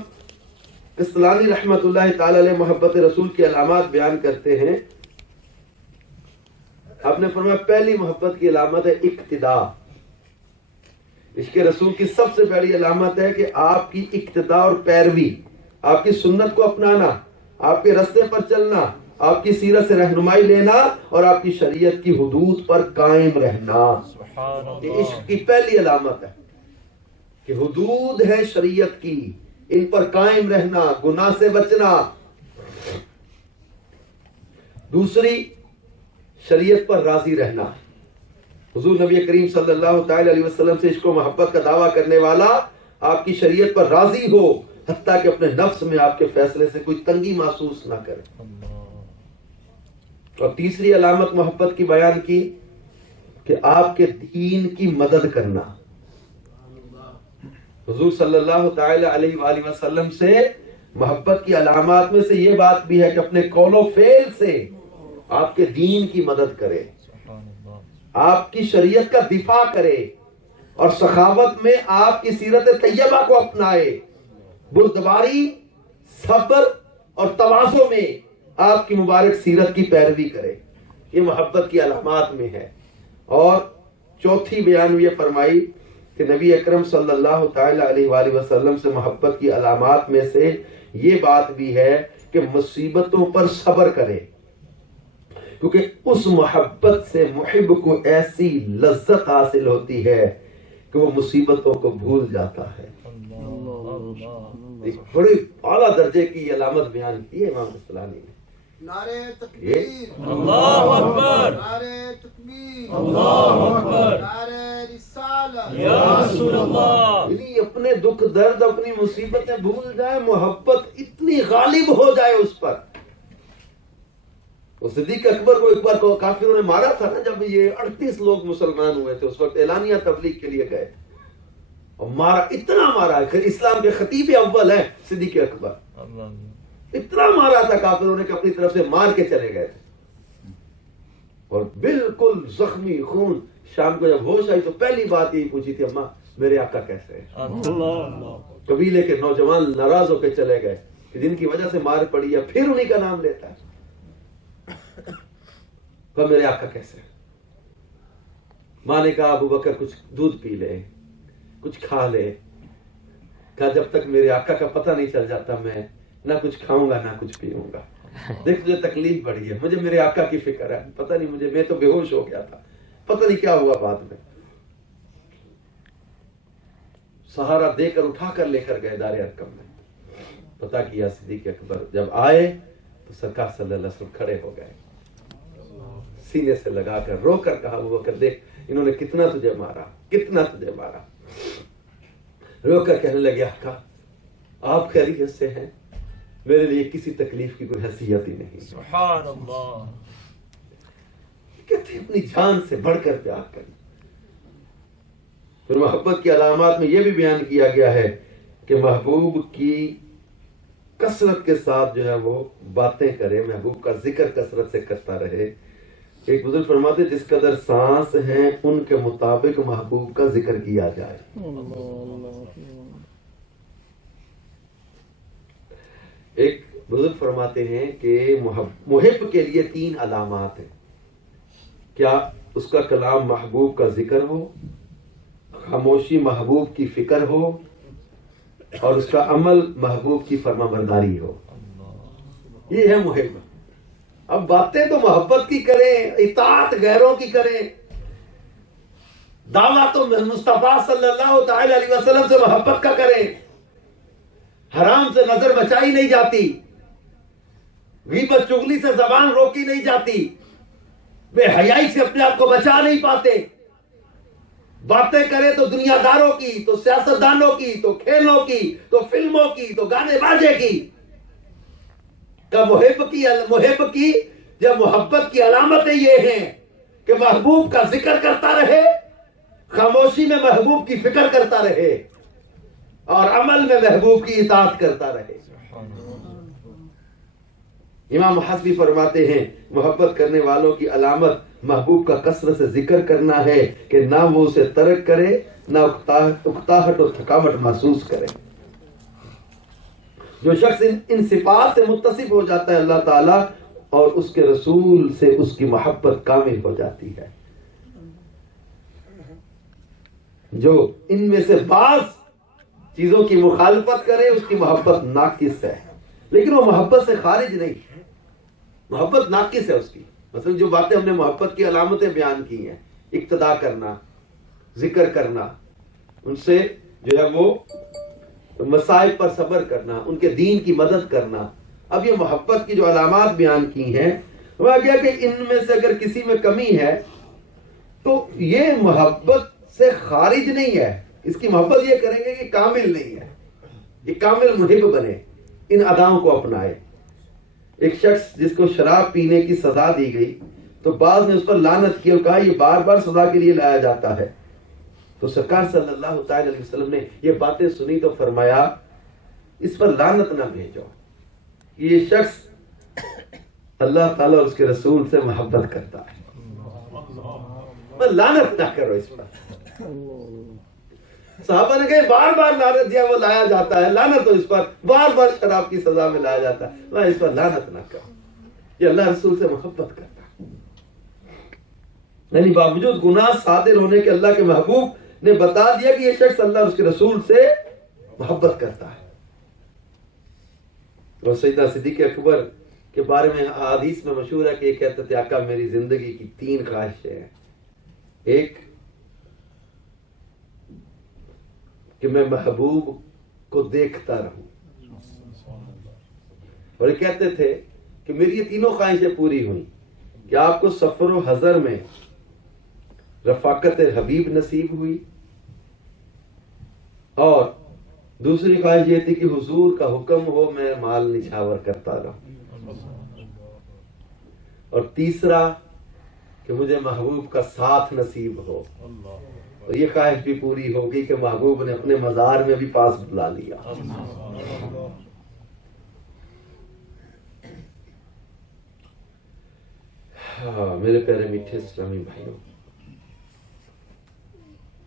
قسطلانی رحمت اللہ تعالی علیہ محبت رسول کی علامات بیان کرتے ہیں۔ آپ نے فرمایا پہلی محبت کی علامت ہے اقتداء۔ عشق رسول کی سب سے بڑی علامت ہے کہ آپ کی اقتداء اور پیروی، آپ کی سنت کو اپنانا، آپ کے راستے پر چلنا، آپ کی سیرت سے رہنمائی لینا اور آپ کی شریعت کی حدود پر قائم رہنا۔ یہ عشق کی پہلی علامت ہے کہ حدود ہے شریعت کی، ان پر قائم رہنا، گناہ سے بچنا۔ دوسری، شریعت پر راضی رہنا۔ حضور نبی کریم صلی اللہ تعالی علیہ وسلم سے عشق و محبت کا دعویٰ کرنے والا آپ کی شریعت پر راضی ہو، حتیٰ کہ اپنے نفس میں آپ کے فیصلے سے کوئی تنگی محسوس نہ کرے۔ اور تیسری علامت محبت کی بیان کی کہ آپ کے دین کی مدد کرنا۔ حضور صلی اللہ تعالی علیہ وآلہ وسلم سے محبت کی علامات میں سے یہ بات بھی ہے کہ اپنے قول و فعل سے آپ کے دین کی مدد کرے، آپ کی شریعت کا دفاع کرے، اور سخاوت میں آپ کی سیرت طیبہ کو اپنائے، بردباری، صبر اور تواضع میں آپ کی مبارک سیرت کی پیروی کرے۔ یہ محبت کی علامات میں ہے۔ اور چوتھی بیان یہ فرمائی کہ نبی اکرم صلی اللہ تعالی علیہ وآلہ وسلم سے محبت کی علامات میں سے یہ بات بھی ہے کہ مصیبتوں پر صبر کرے، کیونکہ اس محبت سے محب کو ایسی لذت حاصل ہوتی ہے کہ وہ مصیبتوں کو بھول جاتا ہے۔ بڑی اعلیٰ درجے کی علامت بیان کی ہے امام قسطلانی نے۔ نعرہ تکبیر، اللہ اکبر، نعرہ تکبیر، اللہ اکبر، نعرہ رسالت، یا رسول اللہ۔ یعنی اپنے دکھ درد، اپنی مصیبتیں بھول جائے، محبت اتنی غالب ہو جائے اس پر۔ وہ صدیق اکبر کو ایک بار کو کافروں نے مارا تھا نا، جب یہ 38 لوگ مسلمان ہوئے تھے، اس وقت اعلانیہ تبلیغ کے لیے گئے اور مارا، اتنا مارا، اسلام کے خطیب اول ہے صدیق اکبر، اتنا مارا تھا کافروں نے کہ اپنی طرف سے مار کے چلے گئے تھے، اور بالکل زخمی خون۔ شام کو جب ہوش آئی تو پہلی بات یہی پوچھی تھی، اماں میرے آقا کیسے ہیں؟ قبیلے کے نوجوان ناراض ہو کے چلے گئے کہ جن کی وجہ سے مار پڑی ہے، پھر انہی کا نام لیتا ہے، کہ میرے آقا کیسے ہیں؟ ماں نے کہا ابو بکر کچھ دودھ پی لے، کچھ کھا لے۔ کہا جب تک میرے آقا کا پتہ نہیں چل جاتا میں نہ کچھ کھاؤں گا نہ کچھ پیوں گا۔ دیکھ مجھے تکلیف بڑی ہے، مجھے میرے آقا کی فکر ہے، پتہ نہیں مجھے، میں تو بے ہوش ہو گیا تھا، پتہ نہیں کیا ہوا بعد میں۔ سہارا دے کر اٹھا کر لے کر گئے دار ارقم میں، پتہ کیا صدیق اکبر جب آئے تو سرکار صلی اللہ علیہ وسلم کھڑے ہو گئے، سینے سے لگا کر رو کر کہا ابو بکر دیکھ انہوں نے کتنا تجھے مارا، کتنا تجھے مارا۔ رو کر کہنے لگے آقا آپ خیریت سے ہیں، میرے لیے کسی تکلیف کی کوئی حیثیت ہی نہیں۔ سبحان اللہ۔ کہتے اپنی جان سے بڑھ کر پیار کرنا۔ پھر محبت کی علامات میں یہ بھی بیان کیا گیا ہے کہ محبوب کی کثرت کے ساتھ جو ہے وہ باتیں کرے، محبوب کا ذکر کثرت سے کرتا رہے۔ ایک بزرگ فرماتے جس قدر سانس ہیں ان کے مطابق محبوب کا ذکر کیا جائے۔ ایک بزرگ فرماتے ہیں کہ محب کے لیے 3 علامات ہیں، کیا اس کا کلام محبوب کا ذکر ہو، خاموشی محبوب کی فکر ہو، اور اس کا عمل محبوب کی فرما برداری ہو۔ یہ ہے محب۔ اب باتیں تو محبت کی کریں، اطاعت غیروں کی کریں، دعویٰ تو مصطفیٰ صلی اللہ تعالی علیہ وسلم سے محبت کا کریں، حرام سے نظر بچائی نہیں جاتی، غیبت چغلی سے زبان روکی نہیں جاتی، بے حیائی سے اپنے آپ کو بچا نہیں پاتے. باتیں کرے تو دنیا داروں کی، تو سیاستدانوں کی، تو کھیلوں کی، تو فلموں کی، تو گانے باجے کی. کہ محب کی یا محبت کی علامتیں یہ ہیں کہ محبوب کا ذکر کرتا رہے، خاموشی میں محبوب کی فکر کرتا رہے، اور عمل میں محبوب کی اطاعت کرتا رہے. امام حسبی فرماتے ہیں محبت کرنے والوں کی علامت محبوب کا کثرت سے ذکر کرنا ہے کہ نہ وہ اسے ترک کرے، نہ اکتاہٹ اور تھکاوٹ محسوس کرے. جو شخص ان صفات سے متصف ہو جاتا ہے اللہ تعالیٰ اور اس کے رسول سے اس کی محبت کامل ہو جاتی ہے. جو ان میں سے بعض چیزوں کی مخالفت کرے اس کی محبت ناقص ہے، لیکن وہ محبت سے خارج نہیں. محبت ناقص ہے اس کی. مثلا جو باتیں ہم نے محبت کی علامتیں بیان کی ہیں، اقتدا کرنا، ذکر کرنا، ان سے جو ہے وہ مصائب پر صبر کرنا، ان کے دین کی مدد کرنا. اب یہ محبت کی جو علامات بیان کی ہیں، وہ آگیا کہ ان میں سے اگر کسی میں کمی ہے تو یہ محبت سے خارج نہیں ہے. اس کی محبت یہ کریں گے کہ کامل نہیں ہے، یہ کامل محب بنے، ان اداؤں کو اپنائے. ایک شخص جس کو شراب پینے کی سزا دی گئی تو بعض نے اس پر لعنت کی اور کہا یہ بار بار سزا کے لیے لایا جاتا ہے. تو سرکار صلی اللہ تعالی علیہ وسلم نے یہ باتیں سنی تو فرمایا اس پر لعنت نہ بھیجو، یہ شخص اللہ تعالیٰ اور اس کے رسول سے محبت کرتا ہے، پر لعنت نہ کرو اس پر. صحابہ نے کہا بار بار لعنت دیا، وہ لایا جاتا ہے، لعنت ہو اس پر، بار بار شراب کی سزا میں لایا جاتا ہے، وہ اس پر لعنت نہ کرو. یہ اللہ رسول سے محبت کرتا ہے. یعنی باوجود گناہ صادر ہونے کے اللہ کے محبوب نے بتا دیا کہ یہ شخص اللہ اور اس کے رسول سے محبت کرتا ہے. اور سیدنا صدیق اکبر کے بارے میں حدیث میں مشہور ہے کہ یہ کہتے تھے آقا میری زندگی کی 3 خواہشیں ہیں. ایک کہ میں محبوب کو دیکھتا رہوں، اور یہ کہتے تھے کہ میری یہ 3 خواہشیں پوری ہوئیں کہ آپ کو سفر و حضر میں رفاقت حبیب نصیب ہوئی، اور دوسری خواہش یہ تھی کہ حضور کا حکم ہو میں مال نچھاور کرتا رہوں، اور تیسرا کہ مجھے محبوب کا ساتھ نصیب ہو. اور یہ خواہش بھی پوری ہوگی کہ محبوب نے اپنے مزار میں بھی پاس بلا لیا. میرے پیارے میٹھے اسلامی بھائیوں،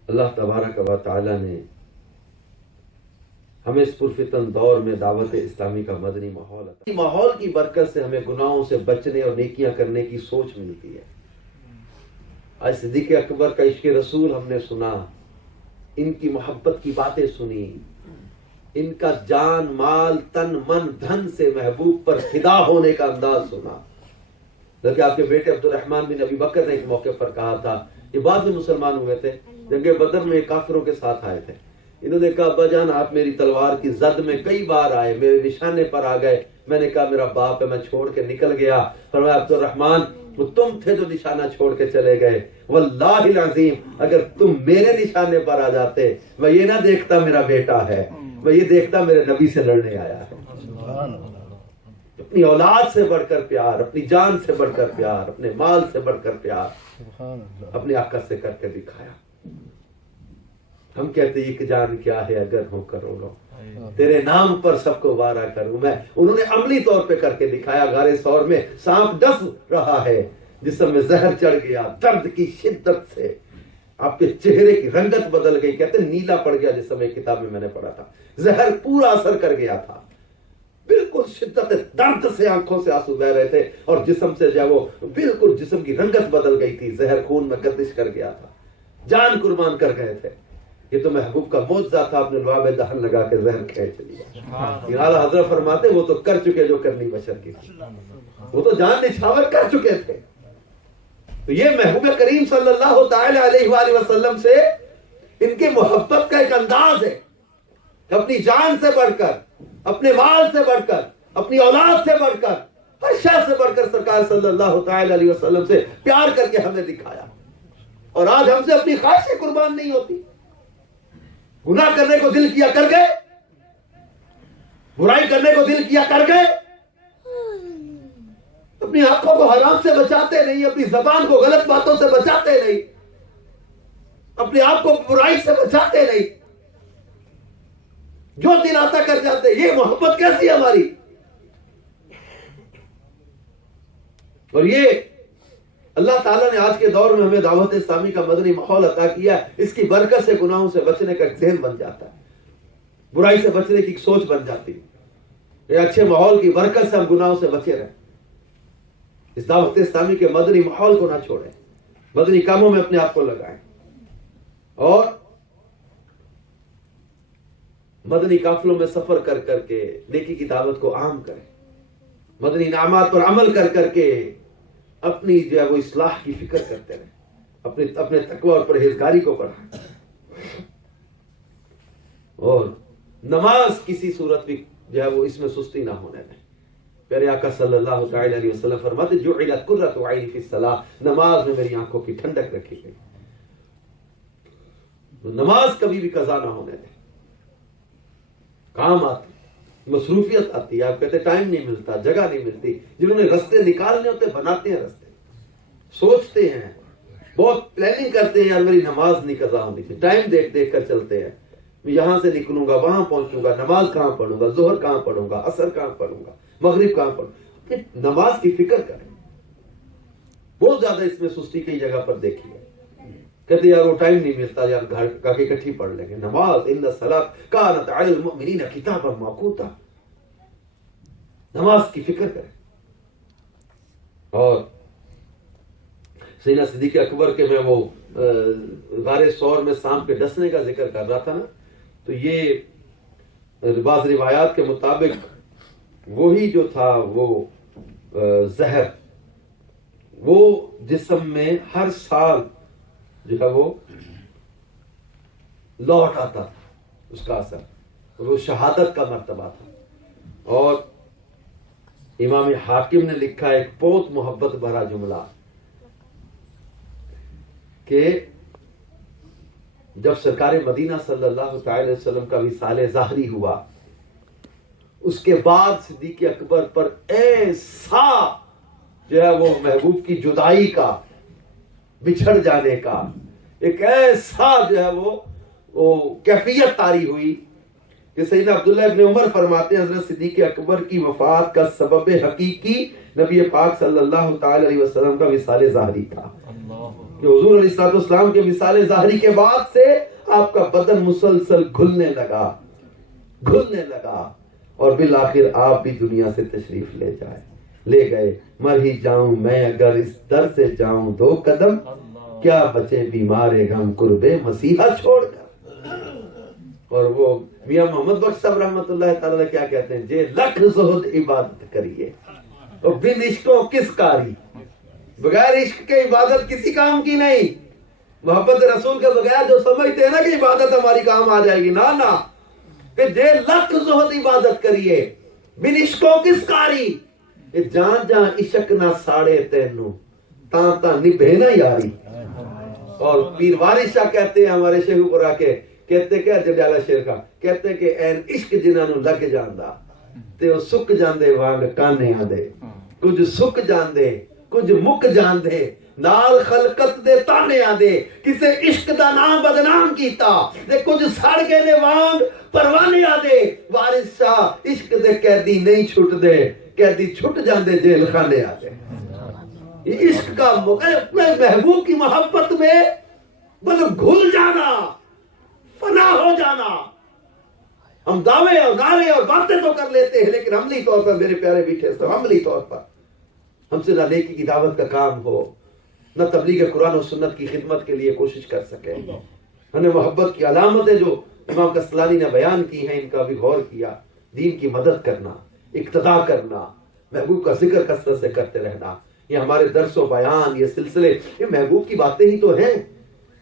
اللہ تبارک و تعالی نے ہمیں اس پرفتن دور میں دعوت اسلامی کا مدنی ماحول کی برکت سے ہمیں گناہوں سے بچنے اور نیکیاں کرنے کی سوچ ملتی ہے. آج صدیق اکبر کا عشق رسول ہم نے سنا، ان کی محبت کی باتیں سنی، ان کا جان مال تن من دھن سے محبوب پر فدا ہونے کا انداز سنا. بلکہ آپ کے بیٹے عبد الرحمن بن ابی بکر نے ایک موقع پر کہا تھا، یہ بعد میں مسلمان ہوئے تھے، جنگ بدر میں کافروں کے ساتھ آئے تھے. انہوں نے کہا ابا جان آپ میری تلوار کی زد میں کئی بار آئے، میرے نشانے پر آ گئے. میں نے کہا میرا باپ ہے، میں چھوڑ کے نکل گیا. فرمایا عبد الرحمن وہ تم تھے جو نشانہ چھوڑ کے چلے گئے، واللہ العظیم اگر تم میرے نشانے پر آ جاتے میں یہ نہ دیکھتا میرا بیٹا ہے، میں یہ دیکھتا میرے نبی سے لڑنے آیا ہے. اپنی اولاد سے بڑھ کر پیار، اپنی جان سے بڑھ کر پیار، اپنے مال سے بڑھ کر پیار اپنے آقا سے کر کے دکھایا. ہم کہتے ہیں کہ جان کیا ہے اگر ہو کروڑوں، تیرے نام پر سب کو وارہ کروں میں. انہوں نے عملی طور پہ کر کے دکھایا. غار ثور میں سانپ ڈس رہا ہے، جسم میں زہر چڑھ گیا، درد کی شدت سے آپ کے چہرے کی رنگت بدل گئی، کہتے نیلا پڑ گیا جسم. ایک کتاب میں نے پڑھا تھا زہر پورا اثر کر گیا تھا، بالکل شدت درد سے آنکھوں سے آنسو بہ رہے تھے، اور جسم سے جو وہ بالکل جسم کی رنگت بدل گئی تھی، زہر خون میں گردش کر گیا تھا، جان قربان کر گئے تھے. یہ تو محبوب کا معجزہ تھا، اپنے لعاب دہن لگا کے زہر کھینچ لیا. اعلیٰ حضرت فرماتے وہ تو کر چکے جو کرنی بشر کی تھی، وہ تو جان نچھاور کر چکے تھے. تو یہ محبوب کریم صلی اللہ تعالی علیہ وآلہ وسلم سے ان کی محبت کا ایک انداز ہے کہ اپنی جان سے بڑھ کر، اپنے مال سے بڑھ کر، اپنی اولاد سے بڑھ کر ہر شے سے بڑھ کر سرکار صلی اللہ تعالی علیہ وسلم سے پیار کر کے ہمیں دکھایا. اور آج ہم سے اپنی خواہشیں قربان نہیں ہوتی. گناہ کرنے کو دل کیا کر گئے, برائی کرنے کو دل کیا کر گئے, اپنی آنکھوں کو حرام سے بچاتے نہیں, اپنی زبان کو غلط باتوں سے بچاتے نہیں, اپنے آپ کو برائی سے بچاتے نہیں, جو دل آتا کر جاتے. یہ محبت کیسی ہماری؟ اور یہ اللہ تعالیٰ نے آج کے دور میں ہمیں دعوت اسلامی کا مدنی ماحول عطا کیا. اس کی برکت سے گناہوں سے بچنے کا ایک ذہن بن جاتا ہے, برائی سے بچنے کی ایک سوچ بن جاتی ہے. یہ اچھے ماحول کی برکت سے ہم گناہوں سے بچے رہیں. اس دعوت اسلامی کے مدنی ماحول کو نہ چھوڑیں, مدنی کاموں میں اپنے آپ کو لگائیں, اور مدنی قافلوں میں سفر کر کر کے نیکی کی دعوت کو عام کریں. مدنی انعامات پر عمل کر کر کے اپنی جو ہے وہ اصلاح کی فکر کرتے رہیں, اپنے تقوی اور پرہیزگاری کو بڑھائیں. اور نماز کسی صورت بھی جو ہے وہ اس میں سستی نہ ہونے دیں. پیارے آقا صلی اللہ تعالی علیہ وسلم فرماتے جعلت قرۃ عینی فی الصلاۃ, نماز میں میری آنکھوں کی ٹھنڈک رکھی گئی. نماز کبھی بھی قضا نہ ہونے دیں. کام آتی, مصروفیت آتی ہے, آپ کہتے ٹائم نہیں ملتا, جگہ نہیں ملتی. جنہوں نے رستے نکالنے ہوتے بناتے ہیں رستے, سوچتے ہیں, بہت پلاننگ کرتے ہیں, یار میری نماز نہیں قضا ہونی چاہیے. ٹائم دیکھ دیکھ کر چلتے ہیں, یہاں سے نکلوں گا وہاں پہنچوں گا, نماز کہاں پڑھوں گا, ظہر کہاں پڑھوں گا, عصر کہاں پڑھوں گا, مغرب کہاں پڑھوں گا. نماز کی فکر کریں. بہت زیادہ اس میں سستی کئی جگہ پر دیکھی ہے. کہتے یار وہ ٹائم نہیں ملتا, یار گھر کا کے اکٹھی پڑھ لیں گے. نماز ان الصلاۃ کانت علی المؤمنین کتابا موقوتا, نماز کی فکر کریں. اور سیدنا صدیق اکبر کے میں وہ غار ثور میں سانپ کے ڈسنے کا ذکر کر رہا تھا نا, تو یہ بعض روایات کے مطابق وہی جو تھا وہ زہر, وہ جسم میں ہر سال جو ہے وہ لوٹ آتا تھا, اس کا اثر, وہ شہادت کا مرتبہ تھا. اور امام حاکم نے لکھا ایک بہت محبت بھرا جملہ کہ جب سرکار مدینہ صلی اللہ تعالی وسلم کا وصال ظاہری ہوا, اس کے بعد صدیق اکبر پر ایسا جو ہے وہ محبوب کی جدائی کا, بچھڑ جانے کا ایک ایسا جو ہے وہ کیفیت طاری ہوئی کہ سیدنا عبداللہ ابن عمر فرماتے ہیں حضرت صدیق اکبر کی وفات کا سبب حقیقی نبی پاک صلی اللہ تعالی علیہ وسلم کا وصال ظاہری تھا. کہ حضور علیہ السلام کے وصال ظاہری کے بعد سے آپ کا بدن مسلسل گھلنے لگا اور بالآخر آپ بھی دنیا سے تشریف لے گئے. مر ہی جاؤں میں اگر اس در سے جاؤں 2 قدم, کیا بچے بیمار غم قربے مسیحا چھوڑ کر. اور وہ میاں محمد بخش صاحب رحمۃ اللہ تعالی کیا کہتے ہیں, جے لکھ زہد عبادت کریے اور بن عشقوں کس کاری, بغیر عشق کے عبادت کسی کام کی نہیں. محبت رسول کے بغیر جو سمجھتے ہیں نا کہ عبادت ہماری کام آ جائے گی, نہ کہ جے لکھ زہد عبادت کریے بن عشقوں کس کاری, جان جان عشق نہ ساڑے تینوں تاں نبھے نہ یاری. اور پیر وارث شاہ کہتے ہیں ہمارے شیخ پورا کے, کہتے کہ جڑیالہ شیر کا کہتے کہ این عشق جنہاں نوں لگ جاندا تے او سک جاندے وانگ کانے آندے, کچھ سک جاندے کچھ مک جاندے نال خلقت دے تانے آندے, کسے عشق دا نام بدنام کیتا تے کچھ سڑ گئے نے وانگ پروانے آندے. وارث شاہ عشق دے قیدی نہیں چھٹ دے, قیدی چھٹ جاندے جیل خانے آندے. عشق کا محبوب کی محبت میں مطلب گھل جانا, فنا ہو جانا. ہم دعوے اور نعرے اور باتیں تو کر لیتے ہیں, لیکن عملی طور پر میرے پیارے بیٹھے تو عملی طور پر ہم سے نہ نیکی کی دعوت کا کام ہو, نہ تبلیغ قرآن و سنت کی خدمت کے لیے کوشش کر سکے. ہم نے محبت کی علامتیں جو امام کسلانی نے بیان کی ہیں ان کا بھی غور کیا. دین کی مدد کرنا, اقتداء کرنا, محبوب کا ذکر کثرت سے کرتے رہنا, یہ ہمارے درس و بیان, یہ سلسلے, یہ محبوب کی باتیں ہی تو ہیں.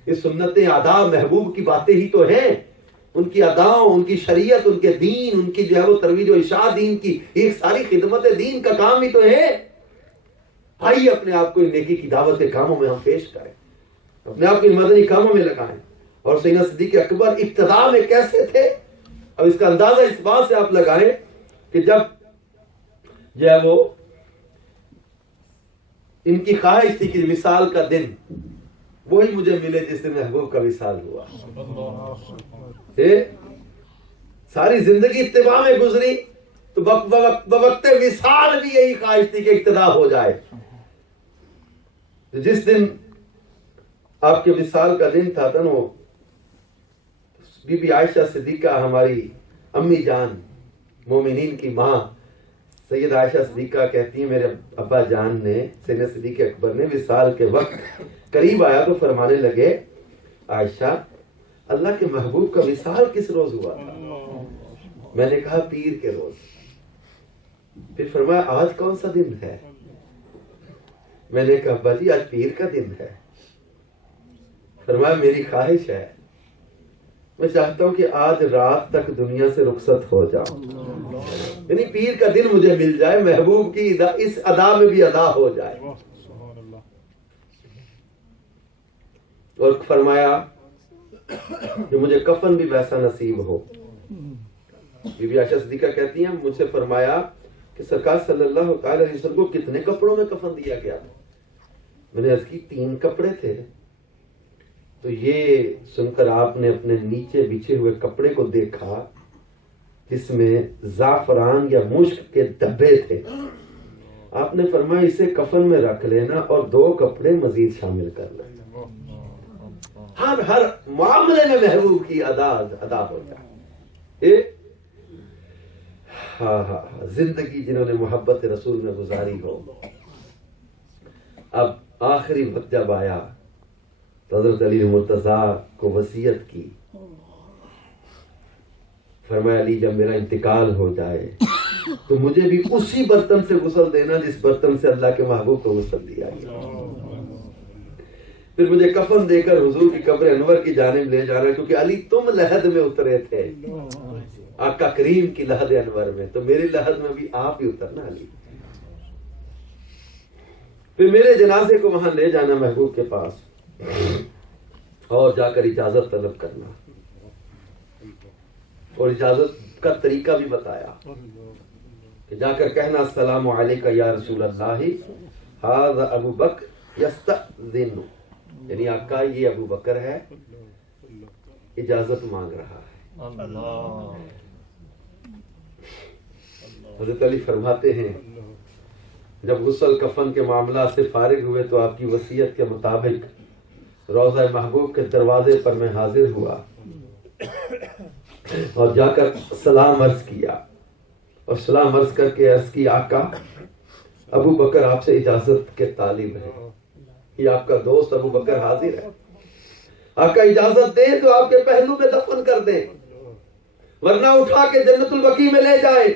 یہ سنتیں آداب محبوب کی باتیں ہی تو ہیں. ان کی اداؤں، ان کی شریعت، ان کے دین، ان کی جو ہے وہ ترویج و اشاعت دین کی، ایک ساری خدمت دین کا کام ہی تو ہے۔ آئیے اپنے آپ کو ان نیکی کی دعوت کے کاموں میں ہم پیش کریں، اپنے آپ کو ان مدنی کاموں میں لگائیں۔ اور سیدنا صدیق اکبر ابتدا میں کیسے تھے، اب اس کا اندازہ اس بات سے آپ لگائیں کہ جب جو ہے وہ ان کی خواہش تھی کہ وصال کا دن وہی مجھے ملے جس دن محبوب کا وصال ہوا، ساری زندگی اتباع میں گزری تو بوقت وصال بھی یہی خواہش تھی کہ اقتدا ہو جائے۔ جس دن آپ کے وصال کا دن تھا نا، بی بی عائشہ صدیقہ ہماری امی جان، مومنین کی ماں سید عائشہ صدیقہ کہتی ہیں میرے ابا جان نے، سیدنا صدیق اکبر نے وصال کے وقت قریب آیا تو فرمانے لگے عائشہ اللہ کے محبوب کا وصال کس روز ہوا تھا؟ میں نے کہا پیر کے روز۔ پھر فرمایا آج کون سا دن ہے؟ میں نے کہا ابا جی آج پیر کا دن ہے۔ فرمایا میری خواہش ہے، میں چاہتا ہوں کہ آج رات تک دنیا سے رخصت ہو جاؤں، یعنی پیر کا دن مجھے مل جائے، محبوب کی اس ادا میں بھی ادا ہو جائے۔ اور فرمایا کہ مجھے کفن بھی ویسا نصیب ہو۔ بی بی عائشہ صدیقہ کہتی ہیں مجھ سے فرمایا کہ سرکار صلی اللہ تعالی علیہ وسلم کو کتنے کپڑوں میں کفن دیا گیا تھا؟ میں نے عرض کی 3 کپڑے تھے۔ تو یہ سن کر آپ نے اپنے نیچے بچھے ہوئے کپڑے کو دیکھا جس میں زعفران یا مشک کے ڈبے تھے۔ آپ نے فرمایا اسے کفن میں رکھ لینا اور 2 کپڑے مزید شامل کر لینا، ہر معاملے میں محبوب کی ادا ہو جائے۔ زندگی جنہوں نے محبت رسول میں گزاری ہو۔ اب آخری وقت جب آیا تو حضرت علی مرتضیٰ کو وصیت کی، فرمایا علی جب میرا انتقال ہو جائے تو مجھے بھی اسی برتن سے غسل دینا جس برتن سے اللہ کے محبوب کو غسل دیا گیا۔ پھر مجھے کفن دے کر حضور کی قبر انور کی جانب لے جانا، کیونکہ علی تم لحد میں اترے تھے آقا کریم کی لحد انور میں، تو میری لحد میں بھی آپ ہی اترنا علی۔ پھر میرے جنازے کو وہاں لے جانا محبوب کے پاس، اور جا کر اجازت طلب کرنا، اور اجازت کا طریقہ بھی بتایا کہ جا کر کہنا السلام علیکہ یا رسول اللہ ھذا ابو بکر یستأذن، یعنی آقا یہ ابو بکر ہے اجازت مانگ رہا ہے۔ حضرت علی فرماتے ہیں جب غسل کفن کے معاملات سے فارغ ہوئے تو آپ کی وصیت کے مطابق روضہ محبوب کے دروازے پر میں حاضر ہوا اور جا کر سلام عرض کیا، اور سلام عرض کر کے عرض کی آقا ابو بکر آپ سے اجازت کے طالب ہے، یہ آپ کا دوست ابو بکر حاضر ہے، آقا اجازت دیں تو آپ کے پہلو میں دفن کر دیں، ورنہ اٹھا کے جنت البقیع میں لے جائیں۔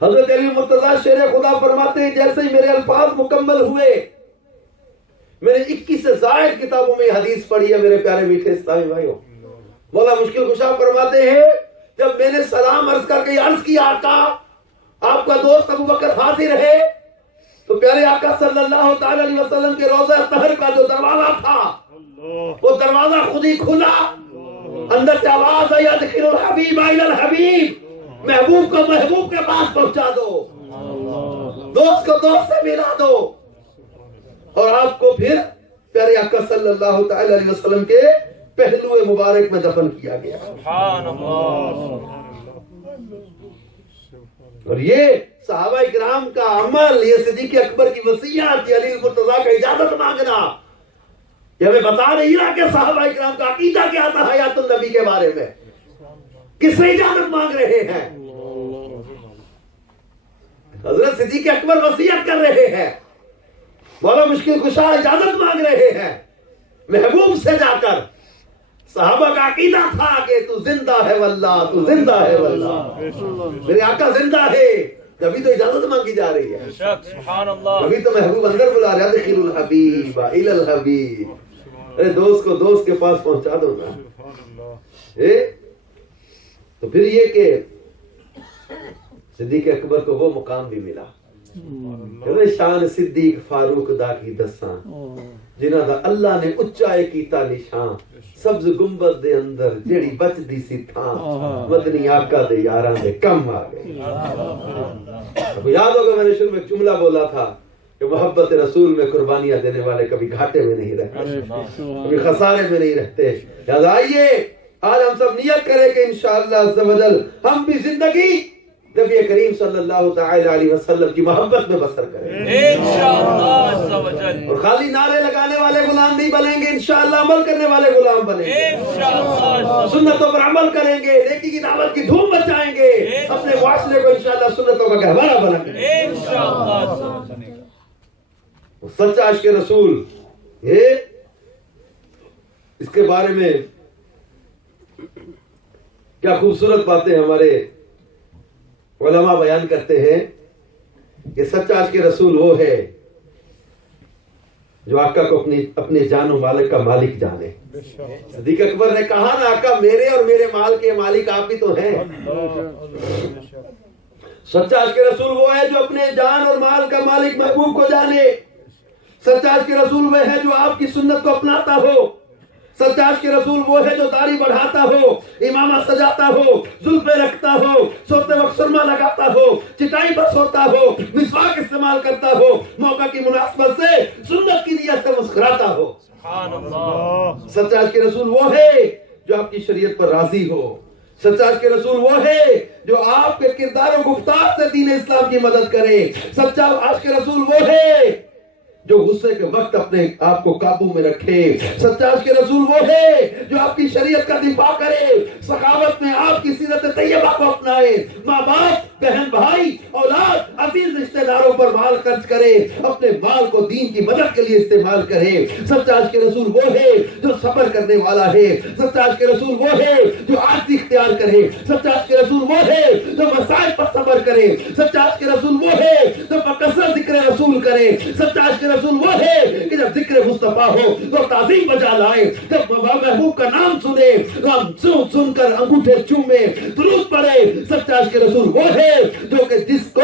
حضرت علی مرتضیٰ شیر خدا فرماتے ہیں جیسے ہی میرے الفاظ مکمل ہوئے، میں نے 21 سے زائد کتابوں میں حدیث پڑھی ہے میرے پیارے میٹھے اسلامی بھائیوں۔ مولا مشکل کشا فرماتے ہیں جب میں نے سلام عرض کر کے عرض کیا آقا آپ کا دوست ابو بکر حاضر ہے، تو پیارے آقا صلی اللہ تعالی علیہ وسلم کے روضہ طہر کا جو دروازہ تھا وہ دروازہ خود ہی کھلا، اندر سے آواز آئی ادخلوا الحبیب الی الحبیب، محبوب کو محبوب کے پاس پہنچا دو، دوست کو دوست سے ملا دو، اور آپ کو پھر پیارے آقا صلی اللہ تعالی علیہ وسلم کے پہلو مبارک میں دفن کیا گیا۔ سبحان اللہ۔ اور یہ صحابہ کرام کا عمل، یہ صدیق اکبر کی وصیت، علی مرتضیٰ کا اجازت مانگنا، یہ ہمیں بتا رہی ہے کہ صحابہ کرام کا عقیدہ کیا تھا حیات النبی کے بارے میں، کس سے اجازت مانگ رہے ہیں؟ حضرت صدیق اکبر وصیت کر رہے ہیں، مولا مشکل کشا اجازت مانگ رہے ہیں محبوب سے جا کر۔ صحابہ کا عقیدہ تھا کہ تو زندہ ہے واللہ، تو زندہ ہے واللہ، میرے آقا زندہ ہے، کبھی تو اجازت مانگی جا رہی ہے، سبحان اللہ۔ کبھی تو محبوب اندر بلا رہا ہے ادخلوا الحبیب الی الحبیب، ارے دوست کو دوست کے پاس پہنچا دو نا. تو پھر یہ کہ صدیق اکبر کو وہ مقام بھی ملا. شان صدیق فاروق دا کی دساں جنہاں دا اللہ نے اچائے کیتا نشان. سبز گنبد دے اندر جیڑی بچدی سی تھاں مدنی آقا دے یاراں دے کم آ گئے. اب یاد ہوگا میں نے شروع میں ایک جملہ بولا تھا کہ محبت رسول میں قربانیاں دینے والے کبھی گھاٹے میں نہیں رہتے, کبھی خسارے میں نہیں رہتے. یاد آئیے آج ہم سب نیت کریں کہ انشاءاللہ عز و جل ہم بھی زندگی نبی کریم صلی اللہ تعالی علیہ وسلم کی محبت میں بسر کریں انشاءاللہ عز و جل. اور خالی نعرے لگانے والے غلام نہیں بنیں گے, انشاءاللہ عمل کرنے والے غلام بنیں گے, انشاءاللہ سنتوں پر عمل کریں گے, نیکی کی دعوت کی دھوم مچائیں گے, اپنے معاشرے کو انشاءاللہ سنتوں کا گہوارہ بنائیں گے انشاءاللہ. سچا عشق رسول. یہ اس کے بارے میں کیا خوبصورت باتیں ہمارے علماء بیان کرتے ہیں کہ سچا عشق رسول وہ ہے جو آقا کو اپنے جان و مالک کا مالک جانے. صدیق اکبر نے کہا نا آقا میرے اور میرے مال کے مالک آپ ہی تو ہیں. سچا عشق رسول وہ ہے جو اپنے جان اور مال کا مالک محبوب کو جانے. سچا عشق رسول وہ ہے جو آپ کی سنت کو اپناتا ہو. سچا عشق رسول وہ ہے جو داڑھی بڑھاتا ہو, امامہ سجاتا ہو, زلفیں رکھتا ہو, سوتے وقت سرما لگاتا ہو, چٹائی پر سوتا ہو, مسواک استعمال کرتا ہو, موقع کی مناسبت سے سنت کی نیت سے مسکراتا ہو. سبحان اللہ. سچا عشق رسول وہ ہے جو آپ کی شریعت پر راضی ہو. سچا عشق رسول وہ ہے جو آپ کے کردار و گفتار سے دین اسلام کی مدد کرے. سچا عشق رسول وہ ہے جو غصے کے وقت اپنے آپ کو قابو میں رکھے. سچا عشق رسول وہ ہے جو آپ کی شریعت کا دفاع کرے, سخاوت میں آپ کی سیرت طیبہ کو اپنائے, ماں باپ, بہن بھائی, اولاد, عزیز رشتہ داروں پر مال خرچ کرے, اپنے مال کو دین کی مدد کے لیے استعمال کرے. سچا عشق رسول وہ ہے جو صبر کرنے والا ہے. سچا عشق رسول وہ ہے جو عاجزی اختیار کرے. سچا عشق رسول وہ ہے جو مسائل پر صبر کرے. سچا عشق رسول وہ ہے جو بکثرت ذکر رسول کرے. سچا عشق رسول وہ ہے کہ جب ذکر مصطفیٰ ہو تو تعظیم بجا لائے, جب محبوب کا نام سنے سن کر انگوٹھے چومے, درود پڑھے. سچا عشق رسول وہ ہے جو کہ جس کو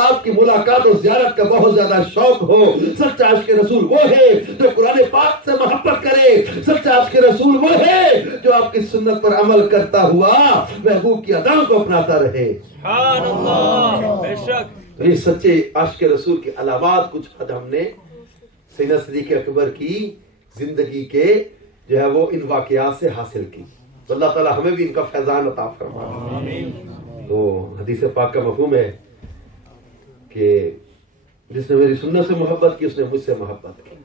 آپ کی ملاقات اور زیارت کا بہت زیادہ شوق ہو. سچا عشق رسول وہ ہے جو قرآن پاک سے محبت کرے. سچا عشق رسول وہ ہے جو آپ کی سنت پر عمل کرتا ہوا محبوب کی اداؤں کو اپناتا رہے. سبحان اللہ. بے شک تو یہ سچے عشق رسول کے علامات کچھ حد ہم نے سیدنا صدیق اکبر کی زندگی کے جو ہے وہ ان واقعات سے حاصل کی. تو اللہ تعالیٰ ہمیں بھی ان کا فیضان عطا فرمائے. تو حدیث پاک کا مفہوم ہے کہ جس نے میری سنت سے محبت کی اس نے مجھ سے محبت کی,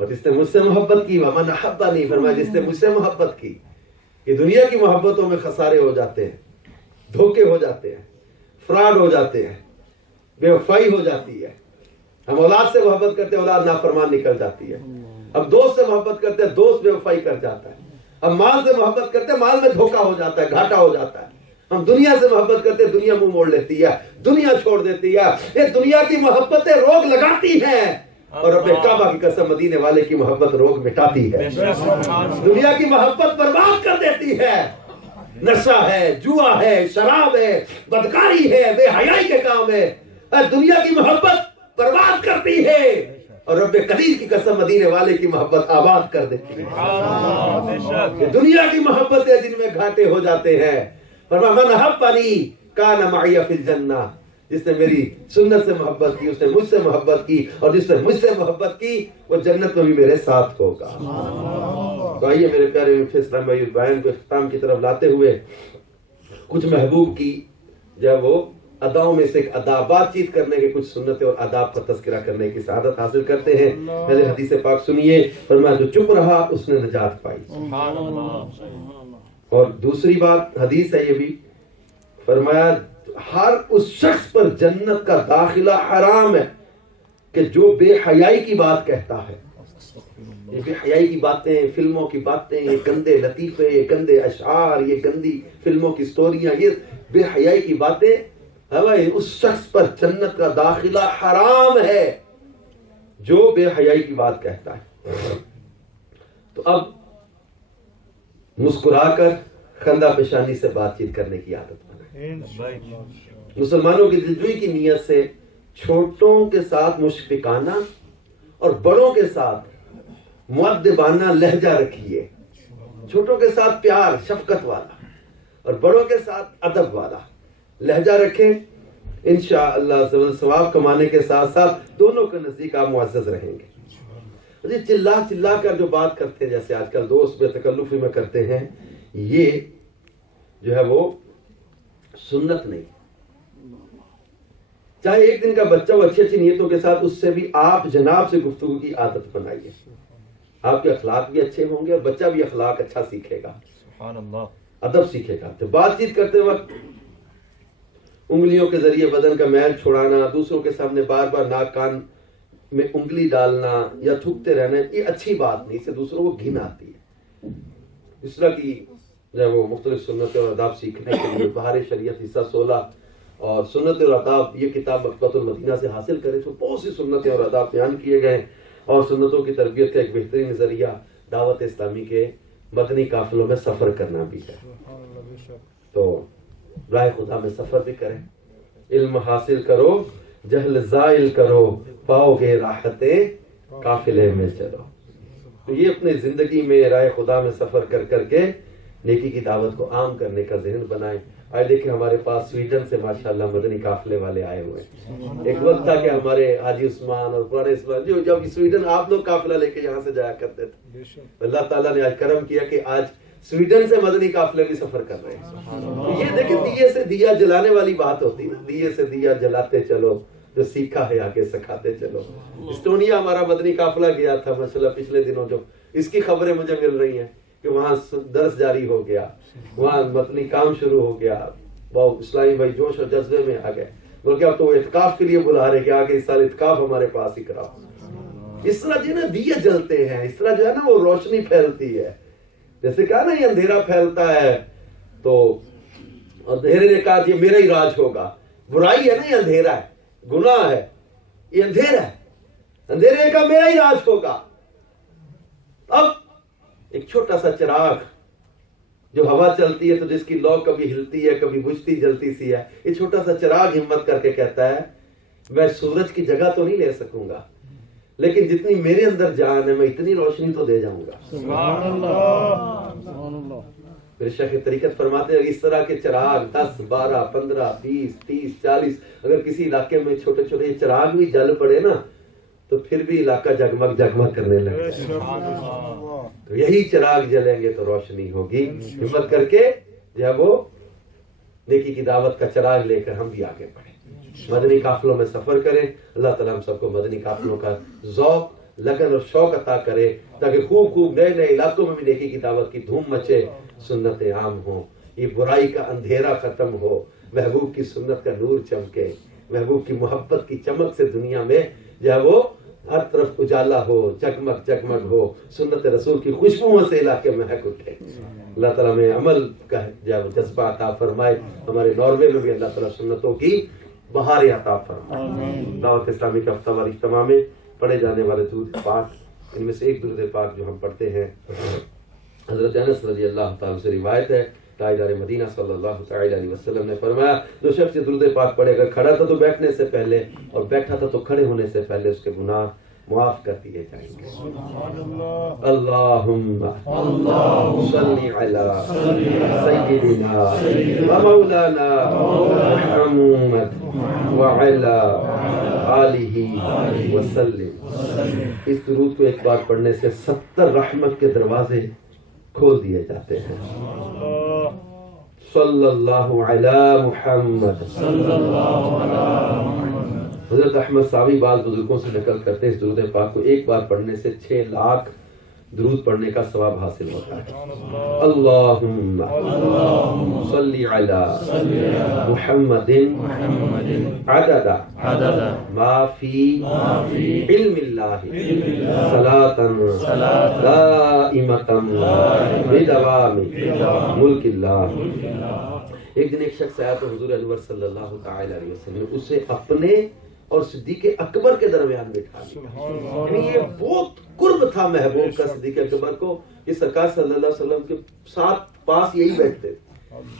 اور جس نے مجھ سے محبت کی ومن احبنی, فرمایا جس نے مجھ سے محبت کی. یہ دنیا کی محبتوں میں خسارے ہو جاتے ہیں, دھوکے ہو جاتے ہیں, فراڈ ہو جاتے ہیں, بے وفائی ہو جاتی ہے. ہم اولاد سے محبت کرتے ہیں, اولاد نافرمان نکل جاتی ہے. اب دوست سے محبت کرتے ہیں, دوست بے وفائی کر جاتا ہے. ہم مال سے محبت کرتے ہیں, مال میں دھوکا ہو جاتا ہے, گھاٹا ہو جاتا ہے. ہم دنیا سے محبت کرتے ہیں, دنیا منہ موڑ لیتی ہے, دنیا چھوڑ دیتی ہے. یہ دنیا کی محبتیں روگ لگاتی ہیں, اور رب کعبہ کی قسم مدینے والے کی محبت روگ مٹاتی ہے. دنیا کی محبت برباد کر دیتی ہے. نشہ ہے, جوا ہے, شراب ہے, بدکاری ہے, بے حیائی کے کام ہے. دنیا کی محبت برباد کرتی ہے, اور رب کریم کی قسم مدینے والے کی محبت آباد کر دیتی ہے. دنیا کی محبت ہے جن میں گھاٹے ہو جاتے ہیں. فرمایا من احبنی کان معی فی الجنہ, جس نے میری سنت سے محبت کی اس نے مجھ سے محبت کی, اور جس نے مجھ سے محبت کی وہ جنت میں بھی میرے ساتھ ہوگا. تو آئیے میرے پیارے اسلام بھائی, بیان کو اختتام کی طرف لاتے ہوئے کچھ محبوب کی جو وہ اداؤں میں سے ایک ادا, بات چیت کرنے کے کچھ سنتیں اور آداب کا تذکرہ کرنے کی سعادت حاصل کرتے ہیں. پہلے حدیث پاک سنیے. فرمایا جو چپ رہا اس نے نجات پائی. اور دوسری بات حدیث ہے یہ بھی, فرمایا ہر اس شخص پر جنت کا داخلہ حرام ہے کہ جو بے حیائی کی بات کہتا ہے. یہ بے حیائی کی باتیں, فلموں کی باتیں, یہ گندے لطیفے, یہ گندے اشعار, یہ گندی فلموں کی سٹوریاں, یہ بے حیائی کی باتیں, اس شخص پر جنت کا داخلہ حرام ہے. جو بے حیائی کی بات کہتا ہے تو اب مسکرا کر خندہ پیشانی سے بات چیت کرنے کی عادت بنائیں. مسلمانوں کی دلجوئی کی نیت سے چھوٹوں کے ساتھ مشفقانہ اور بڑوں کے ساتھ مؤدبانہ لہجہ رکھیے. چھوٹوں کے ساتھ پیار شفقت والا اور بڑوں کے ساتھ ادب والا لہجہ رکھیں. انشاءاللہ ثواب کمانے کے ساتھ ساتھ دونوں کے نزدیک آپ معزز رہیں گے. چلا چلا کر جو بات کرتے ہیں جیسے آج کل دوست بے تکلفی میں کرتے ہیں, یہ جو ہے وہ سنت نہیں. چاہے ایک دن کا بچہ ہو, اچھی اچھی نیتوں کے ساتھ اس سے بھی آپ جناب سے گفتگو کی عادت بنائیے. آپ کے اخلاق بھی اچھے ہوں گے اور بچہ بھی اخلاق اچھا سیکھے گا, سبحان اللہ, ادب سیکھے گا. تو بات چیت کرتے وقت انگلیوں کے ذریعے بدن کا میل چھڑانا, دوسروں کے سامنے بار بار ناک کان میں انگلی ڈالنا یا تھوکتے رہنا, یہ اچھی بات نہیں. اس سے دوسروں کو گھن آتی ہے. اس طرح کی جو ہے وہ مختلف سنتیں اور آداب سیکھنے کے لیے بہار شریعت حصہ 16 اور سنت اور آداب یہ کتاب مکتبۃ المدینہ سے حاصل کرے تو بہت سی سنتیں اور آداب بیان کیے گئے. اور سنتوں کی تربیت کا ایک بہترین ذریعہ دعوت اسلامی کے مدنی قافلوں میں سفر کرنا بھی ہے. تو راہ خدا میں سفر بھی کریں, علم حاصل کرو, جہل زائل کرو, پاؤ گے راحتیں قافلے میں چلو. تو یہ اپنی زندگی میں راہ خدا میں سفر کر کر کے نیکی کی دعوت کو عام کرنے کا ذہن بنائیں. آج دیکھیں ہمارے پاس سویڈن سے ماشاءاللہ مدنی قافلے والے آئے ہوئے ہیں. ایک وقت تھا کہ ہمارے حاجی عثمان اور پرانے عثمان جو جب سویڈن آپ لوگ قافلہ لے کے یہاں سے جایا کرتے تھے, اللہ تعالیٰ نے آج کرم کیا کہ آج سویڈن سے مدنی قافلے بھی سفر کر رہے ہیں. تو یہ دیکھیں دیے سے دیا جلانے والی بات ہوتی ہے نا, دیے سے دیا جلاتے چلو, جو سیکھا ہے آگے سکھاتے چلو. اسٹونیا ہمارا مدنی قافلہ گیا تھا ماشاءاللہ پچھلے دنوں, جو اس کی خبریں مجھے مل رہی ہیں کہ وہاں درس جاری ہو گیا, وہاں مدنی کام شروع ہو گیا. وہ اسلامی بھائی جوش اور جذبے میں آ گئے, بلکہ اب تو وہ اعتکاف کے لیے بلا رہے کہ آگے اس سال اعتکاف ہمارے پاس ہی کراؤ. اس طرح جو ہے نا دیے جلتے ہیں, اس طرح جو ہے نا وہ روشنی پھیلتی ہے. جیسے کہا نا یہ اندھیرا پھیلتا ہے تو اندھیرے نے کہا یہ میرا ہی راج ہوگا. برائی ہے نا, یہ اندھیرا ہے, گناہ ہے, یہ اندھیرا ہے, اندھیرے کا میرا ہی راج ہوگا. اب ایک چھوٹا سا چراغ جو ہوا چلتی ہے تو جس کی لو کبھی ہلتی ہے کبھی بجھتی جلتی سی ہے, یہ چھوٹا سا چراغ ہمت کر کے کہتا ہے میں سورج کی جگہ تو نہیں لے سکوں گا, لیکن جتنی میرے اندر جان ہے میں اتنی روشنی تو دے جاؤں گا. سبحان اللہ. میرے شیخ طریقت فرماتے ہیں اس طرح کے چراغ 10 12 15 20 30 40 اگر کسی علاقے میں چھوٹے چھوٹے چراغ بھی جل پڑے نا تو پھر بھی علاقہ جگمگ جگمگ کرنے لگے. تو یہی چراغ جلیں گے تو روشنی ہوگی. ہمت کر کے جو ہے وہ نیکی کی دعوت کا چراغ لے کر ہم بھی آگے بڑھیں, مدنی قافلوں میں سفر کریں. اللہ تعالیٰ ہم سب کو مدنی قافلوں کا ذوق, لگن اور شوق عطا کرے تاکہ خوب خوب نئے نئے علاقوں میں بھی نیکی کی دعوت کی دھوم مچے, سنتیں عام ہوں, یہ برائی کا اندھیرا ختم ہو, محبوب کی سنت کا نور چمکے, محبوب کی محبت کی چمک سے دنیا میں جو ہے وہ ہر طرف اجالا ہو, جگمگ جگمگ ہو, سنت رسول کی خوشبوؤں سے علاقے مہک اٹھے. اللہ تعالیٰ میں عمل کا جو ہے جذبہ عطا فرمائے. ہمارے ناروے میں بھی اللہ تعالیٰ سنتوں کی بہار عطا فرمائے. دعوت اسلامی کا ہفتہ وار اجتماع میں پڑھے جانے والے درود پاک, ان میں سے ایک درود پاک جو ہم پڑھتے ہیں حضرت انس رضی اللہ تعالیٰ سے روایت ہے, تاجدار مدینہ صلی اللہ تعالی علیہ وسلم نے فرمایا جو شخص درود پاک پڑھے گا, کھڑا تھا تو بیٹھنے سے پہلے اور بیٹھا تھا تو کھڑے ہونے سے پہلے اس کے گناہ معاف کر دیے جائیں گے. اللہم صلی علی سیدنا و مولانا محمد وعلی آلہ وسلم. اس درود کو ایک بار پڑھنے سے 70 رحمت کے دروازے کھول دیے جاتے ہیں. صلی اللہ علی محمد. حضرت احمد صاوی بعض بزرگوں سے نقل کرتے ہیں اس درود پاک کو ایک بار پڑھنے سے 6 لاکھ درود پڑھنے کا ثواب حاصل ہوتا ہے. اللہم صلی علی محمد عدد ما فی علم اللہ صلاة دائمۃ بدوام ملک اللہ. ایک دن ایک شخص آیا تو حضور انور صلی اللہ تعالی علیہ وسلم نے اسے اپنے اور صدیق اکبر کے درمیان بٹھا دیا. یعنی یہ بہت قرب تھا محبوب کا صدیق اکبر کو کہ سرکار صلی اللہ علیہ وسلم کے ساتھ پاس یہی بیٹھتے تھے.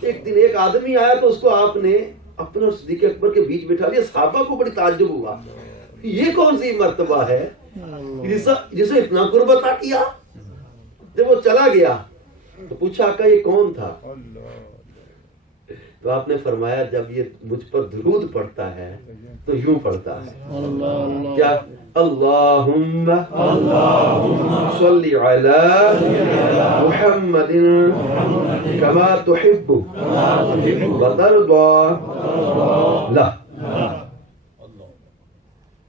ایک دن ایک آدمی آیا تو اس کو آپ نے اپنے اور صدیق اکبر کے بیچ بٹھا دیا. صحابہ کو بڑی تعجب ہوا, یہ کون سی مرتبہ ہے جسے اتنا قرب عطا کیا. جب وہ چلا گیا تو پوچھا آقا یہ کون تھا؟ تو آپ نے فرمایا جب یہ مجھ پر درود پڑھتا ہے تو یوں پڑھتا ہے کیا؟ اللہم صلی علی محمد کما تحب وترضى لا.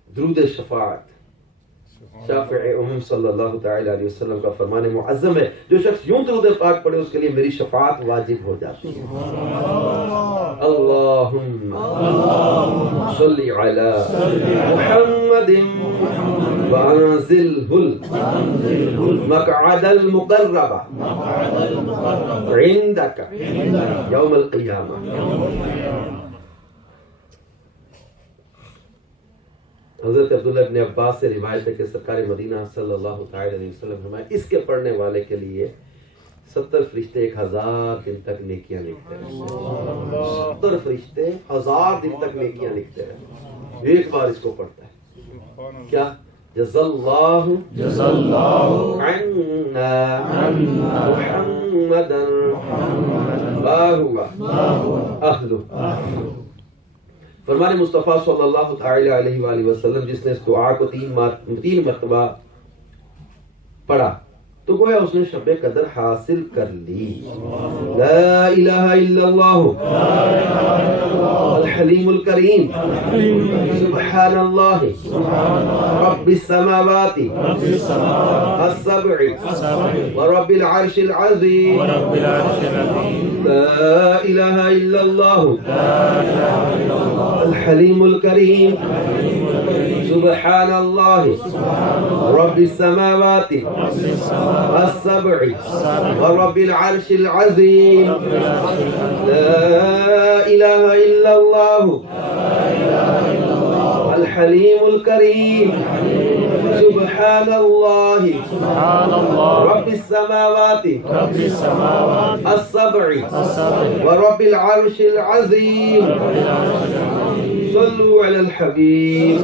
درود شفاعت شافع امم صلی اللہ تعالی علیہ وسلم کا فرمان معظم ہے. جو شخص یوں درود پاک پڑھے اس کے لیے میری شفاعت واجب ہو جاتی ہے. اللہم صلی علی محمد وانزلہ المقعد المقرب عندک یوم القیامہ. حضرت عبداللہ ابن عباس سے روایت ہے کہ سرکار مدینہ صلی اللہ تعالی علیہ وسلم فرمایا اس کے پڑھنے والے کے لیے 70 فرشتے 1000 دن تک نیکیاں لکھتے ہیں. 70 فرشتے 1000 دن تک نیکیاں لکھتے ہیں. ایک بار اس کو پڑھتا ہے کیا؟ جزا اللہ عنا محمدا ما هو اہلہ. فرمان مصطفیٰ صلی اللہ تعالی علیہ وآلہ وسلم جس نے اس دعا کو 3 مرتبہ پڑھا تو گویا اس نے شب قدر حاصل کر لی. لا الہ الا اللہ الحلیم الکریم سبحان اللہ رب السماوات السبع ورب العرش العظیم. لا الہ الا اللہ الحلیم الکریم سبحان اللہ رب السماوات السبع ورب العرش العظیم. لا الہ الا اللہ الحلیم الکریم سبحان اللہ رب السماوات السبع ورب العرش العظیم. صلوا علی الحبیب.